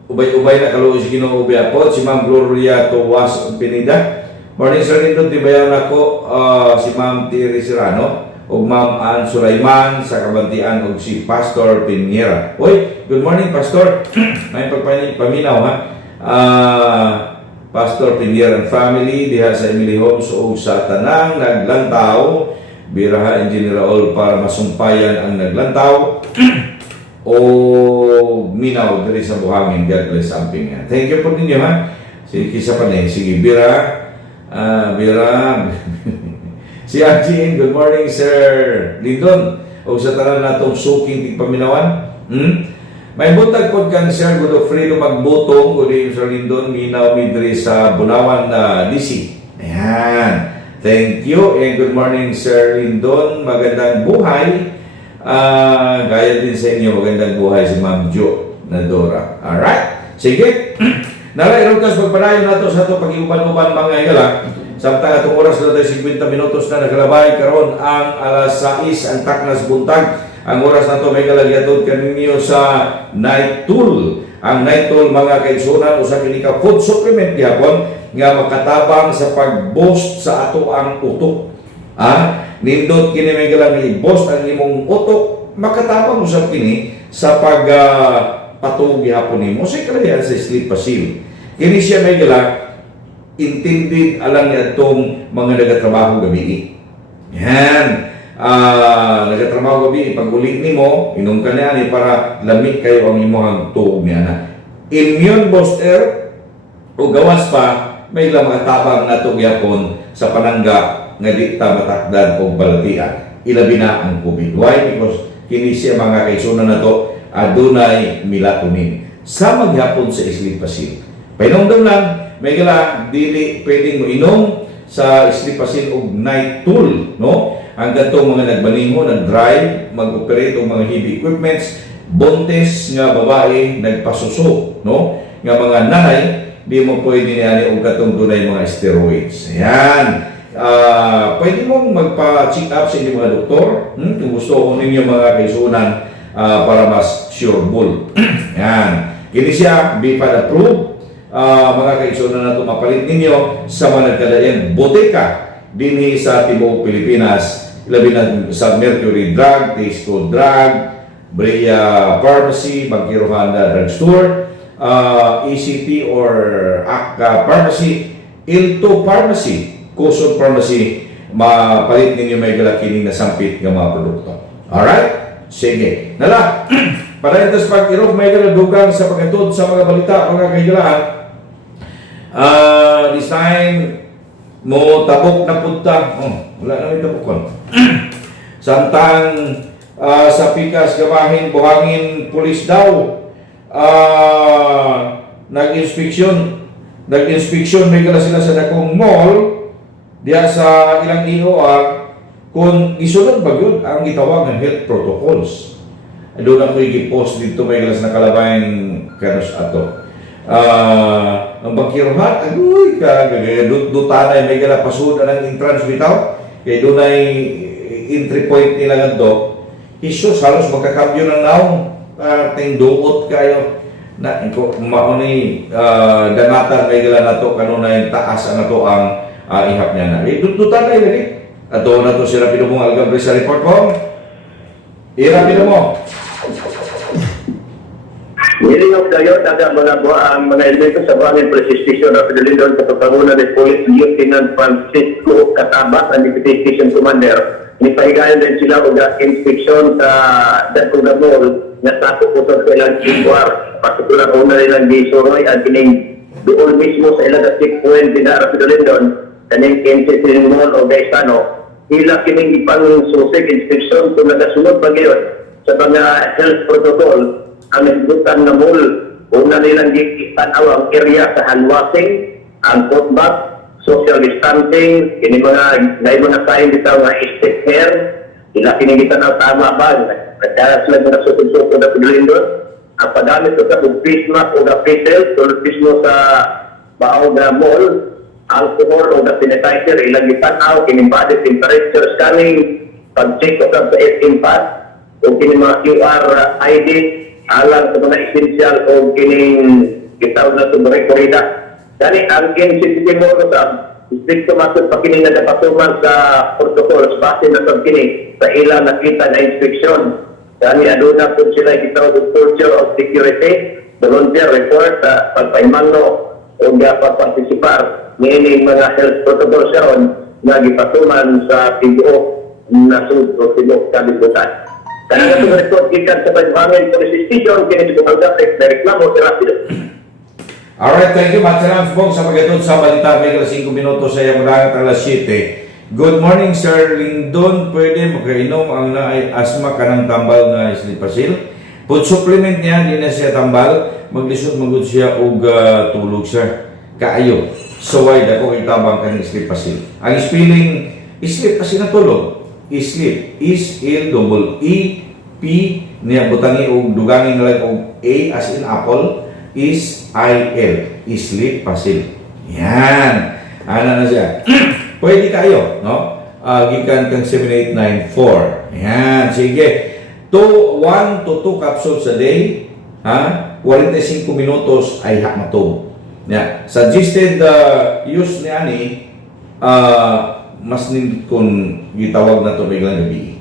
Ubay-ubay na kaluoy si Ginoo ubay po. Si Ma'am Gloria Towas Pinida. Morning, Sir Lindon, tibayan ako si Ma'am Tiri Serrano o Ma'am Ann Sulaiman sa kabantian o si Pastor Pinera. Oy, good morning, Pastor. May paminaw ha. Pastor Pinera and family diha sa Emily Homes o sa tanang naglantaw. Biraha Engineer Raul para masumpayan ang naglantaw o minaw diri sa buhangin. God bless amping yan. Thank you po ninyo ha. Sige, kisa pa niya. Sige, Bira. Si Angie, good morning, Sir Lindon. O sa tanan natong suking tigpaminawan. May buntag po kan Sir Godofredo magbutong o di Sir Lindon, minaw midri sa Bunawan na DC. Ayan. Thank you and good morning, Sir Lindon. Magandang buhay. Gaya din sa inyo, magandang buhay si Ma'am Jo Nadora. Alright? Sige. Nalairon kas pagpadayon nato sa ito pag-iuban-uban mga igala. Samtang atong oras na tayo 50 minutos na nagalabay karon ang alas 6 ang taknas buntag. Ang oras na ito may kalagyatod kaninyo sa Night Tool. Ang Night Tool mga kaigsunan o sa kinika food supplement gihapon nga makatabang sa pag-boost sa ato ang utok. Nindot kini may galang i-boost ang imong utok, makatabang mo sa kini sa pag patog gihapon nimo sa kalayan sa sleep pasil. Kini siya may galang intended alang niya itong mga nagatrabaho gabi. Yan. Nagatrabaho gabi, pag uli nimo, inom ka niya para lamig kayo ang imong tuog niya na. Immune booster o gawas pa may lang mga tabang na tugyapon sa panangga nga di ta matakdan o balatian. Ilabi na ang COVID. Why? Because kini siya mga kaisunan na to adunay melatonin. Sa maghapon sa sleep pasil. Painungdom lang, may gala dili pwedeng mo inom sa sleep pasil og night tool, no? Ang ganitong mga nagbalingo, nag-drive, mag-operate og mga heavy equipments, buntis nga babae, nagpasuso, no? Nga mga nanay, di mo pwede niya o katong dunay mga steroids. Ayan. Pwede mong magpa-check up sa inyong mga doktor kung gusto ko ninyo mga kaisunan para mas sure bull. Ayan. Kini siya, BPAD approved. Mga kaisunan na ito mapalit ninyo sa mga nagkadayan botika dinhi sa Timog Pilipinas. Ilabi na sa Mercury Drug, Tasco Drug, Brea Pharmacy, Bangkirohanda Drugstore, ECP or ACA Pharmacy, Ilto Pharmacy, Kusod Pharmacy, mapalit ninyo may galakining na sampit ng mga produkto. Alright? Sige. Nala, para ito sa pag-irog may galadugang sa pagkatod sa mga balita, mga kahilaan, this time, mo tabok na punta. Wala na may tabokon. Samtang sa Pikas, Gabahin, Buhangin, Pulis daw, nag-inspeksyon may gala sila sa dakong mall diya sa ilang IOR kung isunod ba yun ang gitawag ng health protocols. Doon ako i-post dito may gala sa nakalabayan kanos ato. Ang Bangkirohan, agoy dutanay may gala pasuda ng entrance bitaw kaya doon ay entry point nila nga do. Isus halos magkakambyo ng naong ting duot kayo na mauni danatan may gala na to kanunay taas na to ang ihap niya na. Dutan kayo lagi. Ato na to si Rapido mong Algabre sa report mo. Rapido mo. Nilingog kayo, taga mga elemento sa Barangay Police Station na pinalindon sa pagkanguna ni Police Lieutenant Francisco Katabas, ang Deputy Station Commander. Nipahigayan din sila o inspection sa Datong Mall na sakop po sa ilang QR. Partikular ko na nilang gisuroy at kining doon mismo sa ilang checkpoint na pinalindon kaning NCC Mall o Gaisano. Hila kining ipang-susik inspection kung nagasunod ba ngayon sa mga health protocol ang nagbutan na mall. Una nilang gitanaw ang area sa handwashing, ang footbath, social distancing, kini mga sign dito nga step hair, sila kinigitanaw tama ba? Nagkaya sila mga susod-susod na pagulindon. Ang paggamit ko sa face mask o na facial, tulad mismo sa baong na mall, alcohol o na sanitizer, ilang gitanaw, kinibody temperature scanning, pag-check ko sa SM pass, o kini mga QR ID, alang sa mga essential o kining gitawag na sumere korida. Dani ang NCCT mo sa distrito masud pa kini nagapatuman sa protocols base na sa kini sa ilang nakita na inspeksyon. Dani aduna po sila gitawag og culture of security, volunteer report sa pagpaymangno o pagpartisipar niining mga health protocols karon nga gipatuman sa PDO na sud o PDO kalibutan. Kaya ito report gikan sa Barangay Police Station, kini sa Pagdapit, na reklamo sa Rapido. Alright, thank you. Maraming po sa pagkatod sa balita. May 5 minutos sa iyong marangat alas 7. Good morning, Sir Lindon. Pwede makainom ang naay asma ka ng tambal na islipasil. Put supplement niya, di na siya tambal. Maglisod magod siya og tulog, sir. Kaayo. So why dako itabang ka ng islipasil. Ang spelling, islipasil na tulog. Sleep is L-E-E-P niya butangi og dugangi nga lang og A as in apple is I-L sleep pasil. Yan. Ana na siya. Pwede kayo, no? Gikan kang 7894. Yan, sige. 1 to 2 capsules a day, ha? 45 minutos ay matog. Yeah. Suggested use ni ani mas nindot kung gitawag na ito biglang gabi.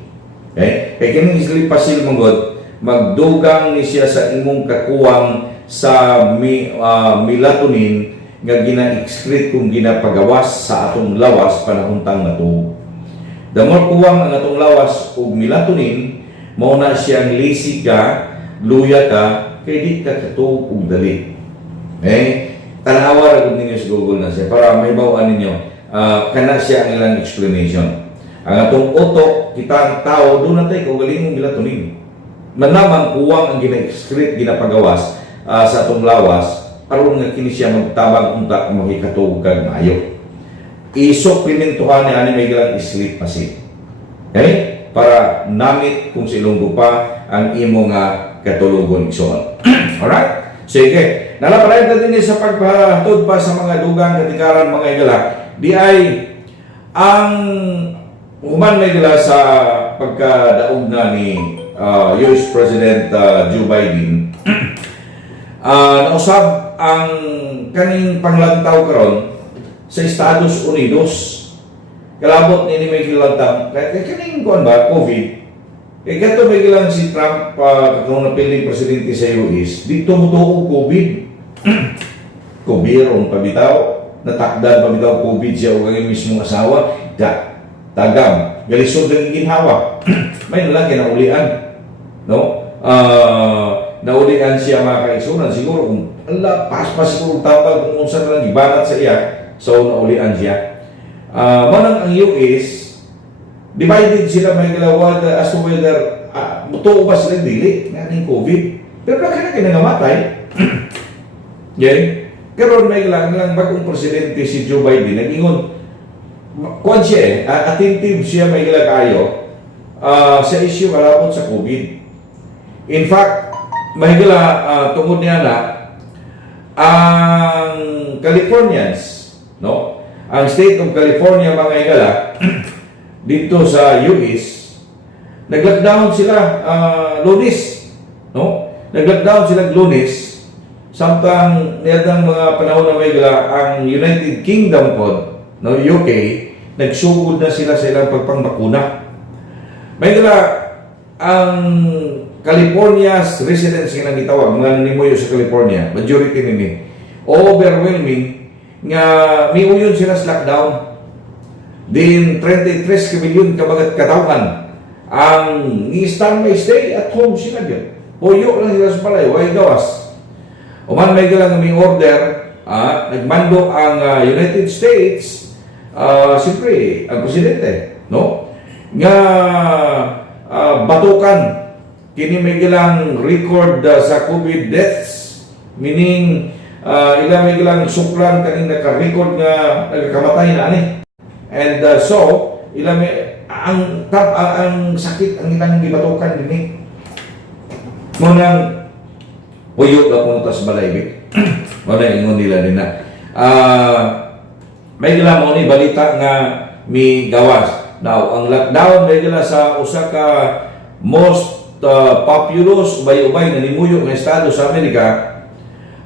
Okay? Kaya kining sleep pasil mongod, magdugang ni siya sa imong kakuwang sa melatonin nga gina-excrete kung ginapagawas sa atong lawas panahuntang natug. The more kuwang ang atong lawas og melatonin, mao na siyang lazy ka, luya ka, kay di ka katug og dali. Okay? Tanawa ra gud ninyo sa Google na siya para may bawaan ninyo. Kana siya ang ilang explanation. Ang atong utok, kita ang tao, doon natin kung galing melatonin. Manamang kuwang ang gina-excrete, ginapagawas sa atong lawas, aron nga kini siya magtabang unta ang makikatug kag maayo. I-supplementuhan ni ani may galang sleep pasil. Okay? Para namit kung silunggo pa ang imo nga katulugon igsoon. Alright? Sige. Nalapalayan natin sa pagpahatod pa sa mga dugang katikaran mga igala. Di ay ang human may gila sa pagkadaog na ni US President Joe Biden nausab ang kaning panglantaw karon sa Estados Unidos. Kalabot ni may gilantaw kaning kuan ba COVID kato may gilang si Trump kung napiling presidente sa US dito mutuog COVID COVID ron pabitaw natakdan pabitaw COVID siya o ang mismong asawa tagam galisod ng ginhawa may nalang kinaulian no naulian siya mga kaisunan siguro kung pas siguro tapal kung unsa lang ibanat sa iya so naulian siya manang ang US divided sila may gilawad as to whether mutuo ba sila dili nga ng COVID pero bakit na namatay yan karon may lang bagong presidente si Joe Biden nag-ingon kuan siya attentive siya may gila kayo sa issue malapot sa COVID. In fact, may gila tungod niya na ang Californians, no? Ang state of California mga igala dito sa US nag-lockdown sila Lunes, no? Nag-lockdown sila Lunes. Samtang niyadang mga panahon na may gala, ang United Kingdom po, no, UK, nagsugod na sila sa ilang pagpangbakuna. May gala, ang California's residents nga gitawag mga nanimuyo sa California, majority nini overwhelming nga miuyon sila sa lockdown. Din 33 ka milyon kabagat katawhan ang i-standby stay at home sila dyan. Puyo lang sila sa palay, way gawas. Uman may galang may order, nagmando ang United States, siyempre, ang presidente, no? Nga batukan, kini may galang record sa COVID deaths, meaning ilang may galang suklan kaning naka-record nga nagkamatay na ani. And so, ilang may, ang sakit ang ilang gibatukan din Munang puyot na pumunta sa balay. Munang ingon nila din na. May gila mo ni balita nga mi gawas. Now, ang lockdown may gila sa usa ka most populous ubay-ubay na nimuyo ng estado sa Amerika,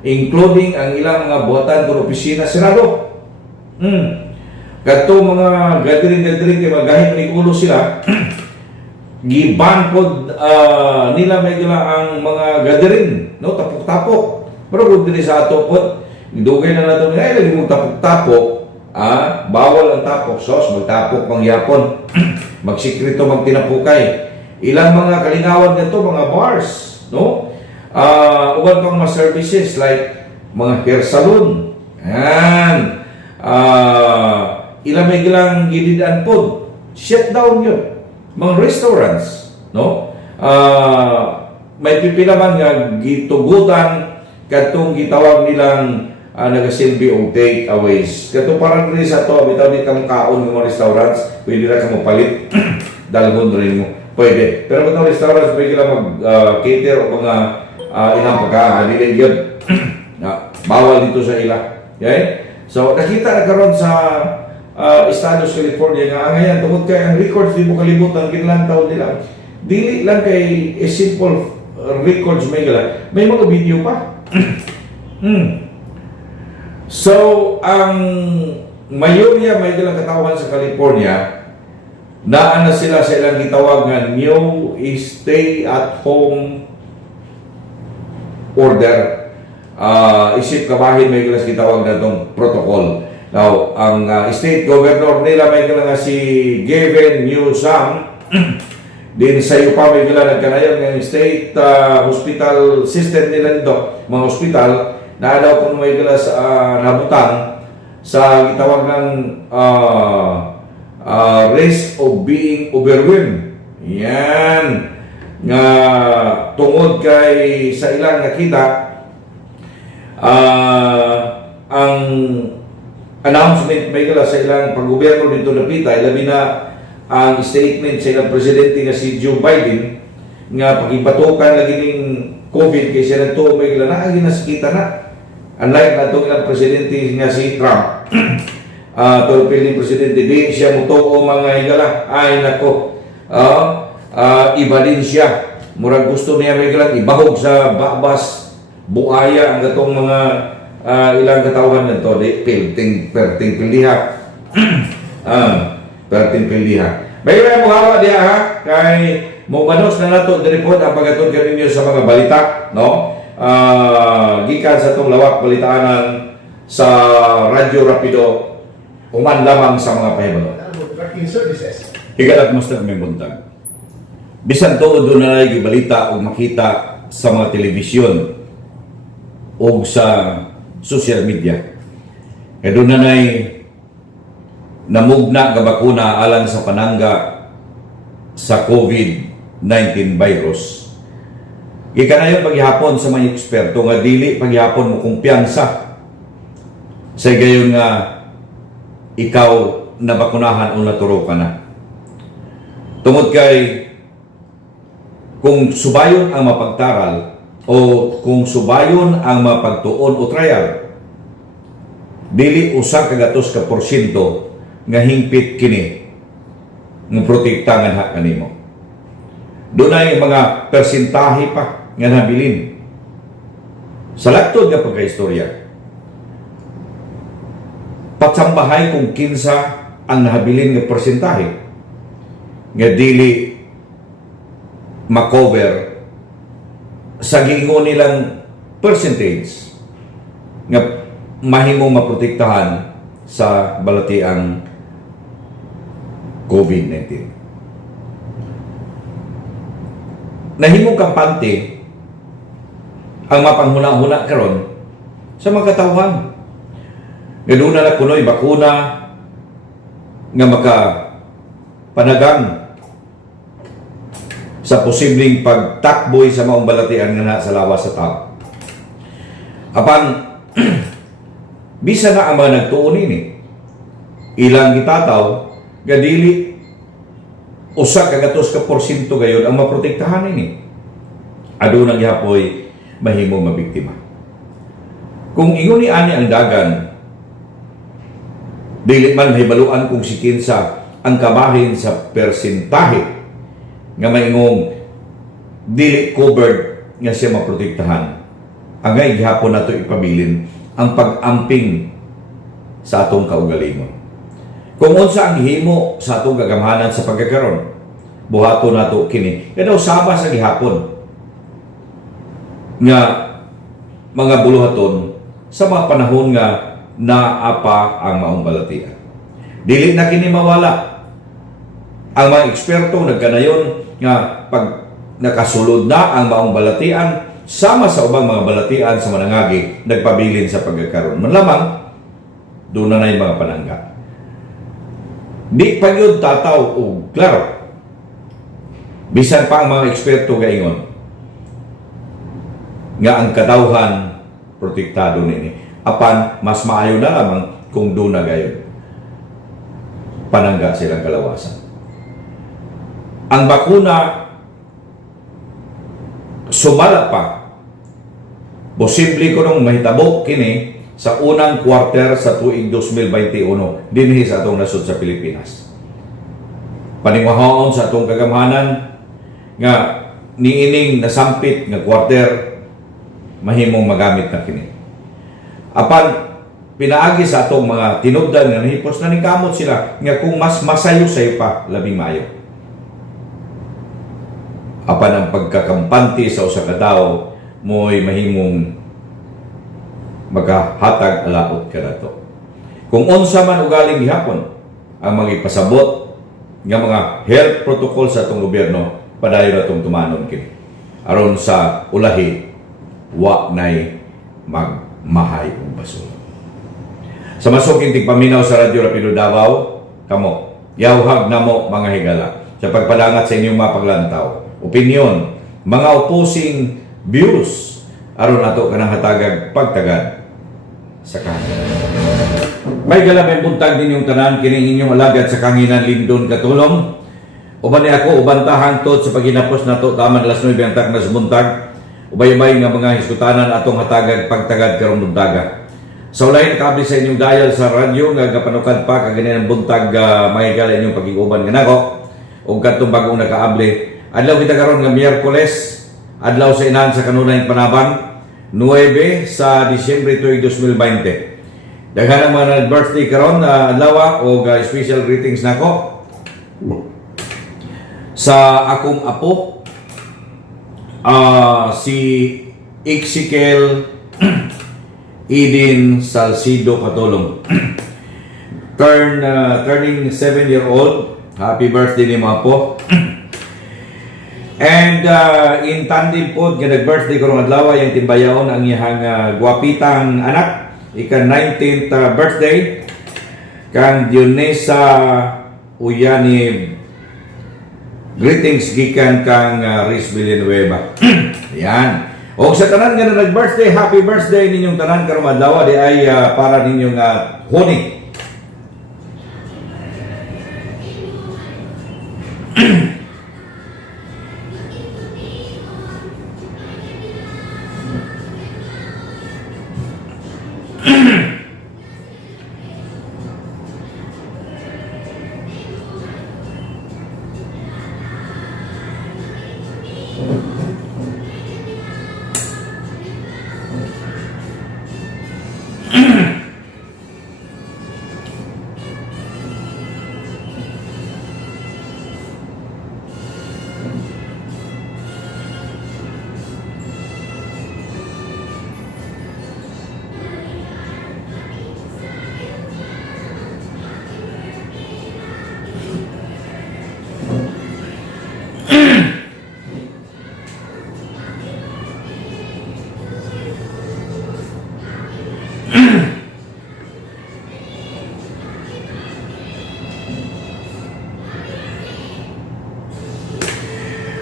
including ang ilang mga buhatan kung opisina sirado. Kadto mga gathering kay magahit ni ulo sila. Giban pod nila may gila ang mga gathering, no, tapok-tapok. Pero kung diri sa ato pod, dugay na nato nga lagi mo tapok-tapok, bawal ang tapok, sos magtapok mangyapon. Magsikreto magtinapukay. Ilang mga kalingawan nito mga bars, no? Uban pang mga services like mga hair salon. Yan. Ilang may gilang gididaan pod. Shut down yun. Mga restaurants, no? May pipila man nga gitugutan katong gitawag nilang nagasilbi og takeaways. Kato parang rin sa to, bitaw di kang kaon ng mga restaurants, pwede na ka mapalit. Dalgon rin mo. Pwede. Pero kung restaurants, pwede lang mag-cater o mga ilang pagkaan. Dili yun. Bawal dito sa ila. Okay? So, nakita na karon sa Estados California nga ngayon tungod kay ang records di mo kalibutan kinlang taon nila, dili lang kay simple records may mga video pa. So ang mayorya may galang katawan sa California naa na sila sa ilang gitawag nga new stay at home order. Isip kabahin may galang gitawag na itong protocol. Now, ang state governor nila may gila nga si Gavin Newsom. Din sa iyo pa may gila nagkanayon ng state hospital system nila dito, mga hospital, na daw kung may gila sa nabutang sa gitawag ng risk of being overwhelmed. Yan. Nga tungod kay sa ilang nakita, ang announcement may gala sa ilang paggobyerno dito napita, labi na ang statement sa ilang presidente nga si Joe Biden nga pagibatukan lagi ning COVID kay siya nagtuo may gala na ang ginasakita na. Unlike na itong ilang presidente nga si Trump, piling presidente di siya mutuo mga higala. Ay nako, iba din siya. Murag gusto niya may gala ibahog sa babas buaya ang gatong mga ilang katawan nito di perting pildiha. Perting pildiha. Bayra mo hawa diha ha kay mo manos na nato diri pod ang pagatud kaninyo sa mga balita, no? Gikan sa tong lawak balitaanan sa Radyo Rapido uman lamang sa mga pahibalo. Higalat mo sa may buntag. Bisan tuod do na gibalita o makita sa mga telebisyon o sa social media. E doon na namugna nga bakuna alang sa panangga sa COVID-19 virus. Ikanayon paghihapon sa mga eksperto nga dili paghihapon mo kumpiyansa sa gayon nga ikaw nabakunahan o naturo ka na. Tungod kay kung subayon ang mapagtaral o kung subayon ang mapagtuon o trial, dili usa ka gatos ka porsyento nga hingpit kini nga protektahan ha kanimo. Dunay mga persentahe pa nga nabilin sa laktod nga pagkaistorya. Patsambahay kung kinsa ang nahabilin nga persentahe nga dili makover sa giingon nilang percentage nga mahimong maprotektahan sa balatiang COVID-19. Nahimong kampante ang mapanghuna-huna karon sa mga katawhan. Nga doon na kunoy bakuna nga makapanagang sa posibleng pagtakboy sa maong balatian nga na sa lawas sa tao. Apan, bisa na ang mga nagtuon ini. Ilang gitataw, gadili, usa ka gatos ka porsyento gayon ang maprotektahan ini. Ado nang gihapoy mahimong mabiktima. Kung ingon ni ani ang dagan, dili man mahibaluan kung si kinsa ang kabahin sa persentahe nga maingong dili covered nga siya maprotektahan. Angay gihapon nato ipabilin ang pag-amping sa atong kaugalingon. Kung unsa ang gihimo sa atong gagamhanan sa pagkakaron, buhaton nato kini. Kaya usaba sa gihapon nga mga buluhaton sa mga panahon nga naapa ang maong balatian. Dili na kini mawala. Ang mga eksperto nagkanayon nga pag nakasulod na ang maong balatian sama sa ubang mga balatian sa manangagi nagpabilin sa pagkakaroon. Manlamang doon na yung mga panangga. Di pa yun tataw o klaro. Bisan pa ang mga eksperto gaingon nga ang katawhan protektado nini. Apan mas maayo na lamang kung doon na gayon panangga silang kalawasan. Ang bakuna sumala pa. Posible ko nung mahitabo kini sa unang quarter sa tuig 2021 dinhi sa atong nasod sa Pilipinas. Paningwahon sa atong kagamhanan nga niining nasampit nga quarter mahimong magamit na kini. Apan pinaagi sa atong mga tinubdan nga nahipos na kamot sila nga kung mas masayo-sayo pa labing maayo. Apan ang pagkakampante sa usa ka tawo mo'y mahimong magkahatag alaot ka na to. Kung unsa man ugaling gihapon ang mga ipasabot nga mga health protocol sa atong gobyerno, padayon atong tumanon kini. Aron sa ulahi, wa nay magmahay og basura. Sa masuking tigpaminaw sa Radyo Rapido Davao, kamo, yawhag namo mga higala sa pagpalangat sa inyong mga paglantaw, opinion, mga opposing views, aron ato kanang hatagag pagtagad sa kanan. May galabay buntag ninyong tanan kining inyong alagad sa kanginan Lindon Katulong. Uban ni ako ubantahan tot sa paghinapos nato taman alas 9 ang taknas buntag. Ubay-ubay nga mga hiskutanan atong hatagag pagtagad karong buntaga. Sa ulay nakabli sa inyong dial sa radyo nga kapanukad pa kaganin ang buntag mahigala inyong pag-iuban nga nako. Ug kadtong bagong nakaabli. Adlaw kita karon nga Miyerkules, adlaw sa inahan sa kanunay panabang 9 sa Disyembre 2020. Daghan ang mga nag-birthday karon adlaw o special greetings nako sa akong apo si Ezekiel Eden Salcido Katulong. Turning 7-year-old. Happy birthday ni mga po. And in tandem po, nag-birthday ko ng adlaw, yung timbayaon ang iyang guwapitang anak, ika-19th birthday, kang Dionesa Uyani. Greetings gikan kang Riz Villanueva. Yan. O sa tanan nga na nag-birthday, happy birthday ninyong tanan karong adlaw, di ay para ninyong honey.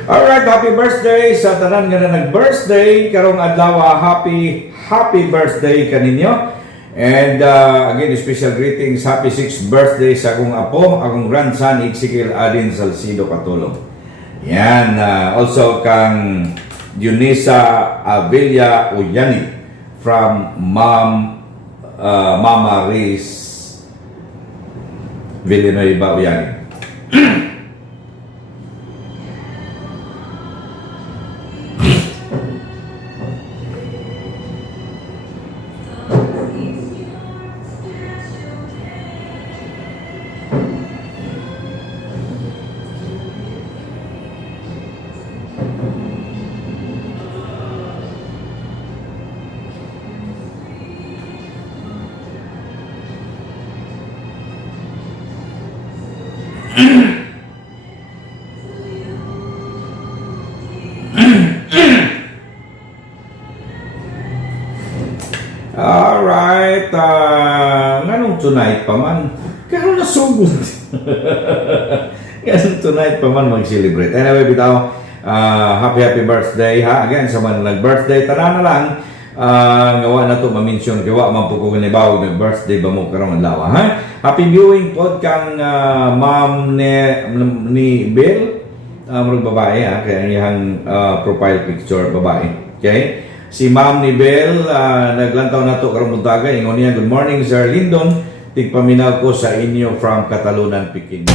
Alright, happy birthday sa tanan nga na nag-birthday karong adlaw. Happy birthday kaninyo. And again, special greetings, happy 6th birthday sa akong apo, akong grandson Ezekiel Adin Salcido Katulong. Yan, also kang Junisa Avilla Uyani from Mama Riz Villanueva Uyani. Alright, nganong tonight pa man? Kaya nasugod. Kaya tonight pa man mag-celebrate. Anyway, bitaw, happy birthday ha. Again, sa man nag-birthday, tara na lang. Ngawa na to ma-mention gawa man po ko ganibaw nag-birthday ba mo karong adlaw ha. Happy viewing pod kang ma'am ni Bill, murag babae ha, kaya iyang profile picture babae. Okay? Si Ma'am ni Bel, naglantaw na to karong buntaga. Ingon niya, good morning Sir Lindon. Tigpaminaw ko sa inyo from Catalunan, Peking.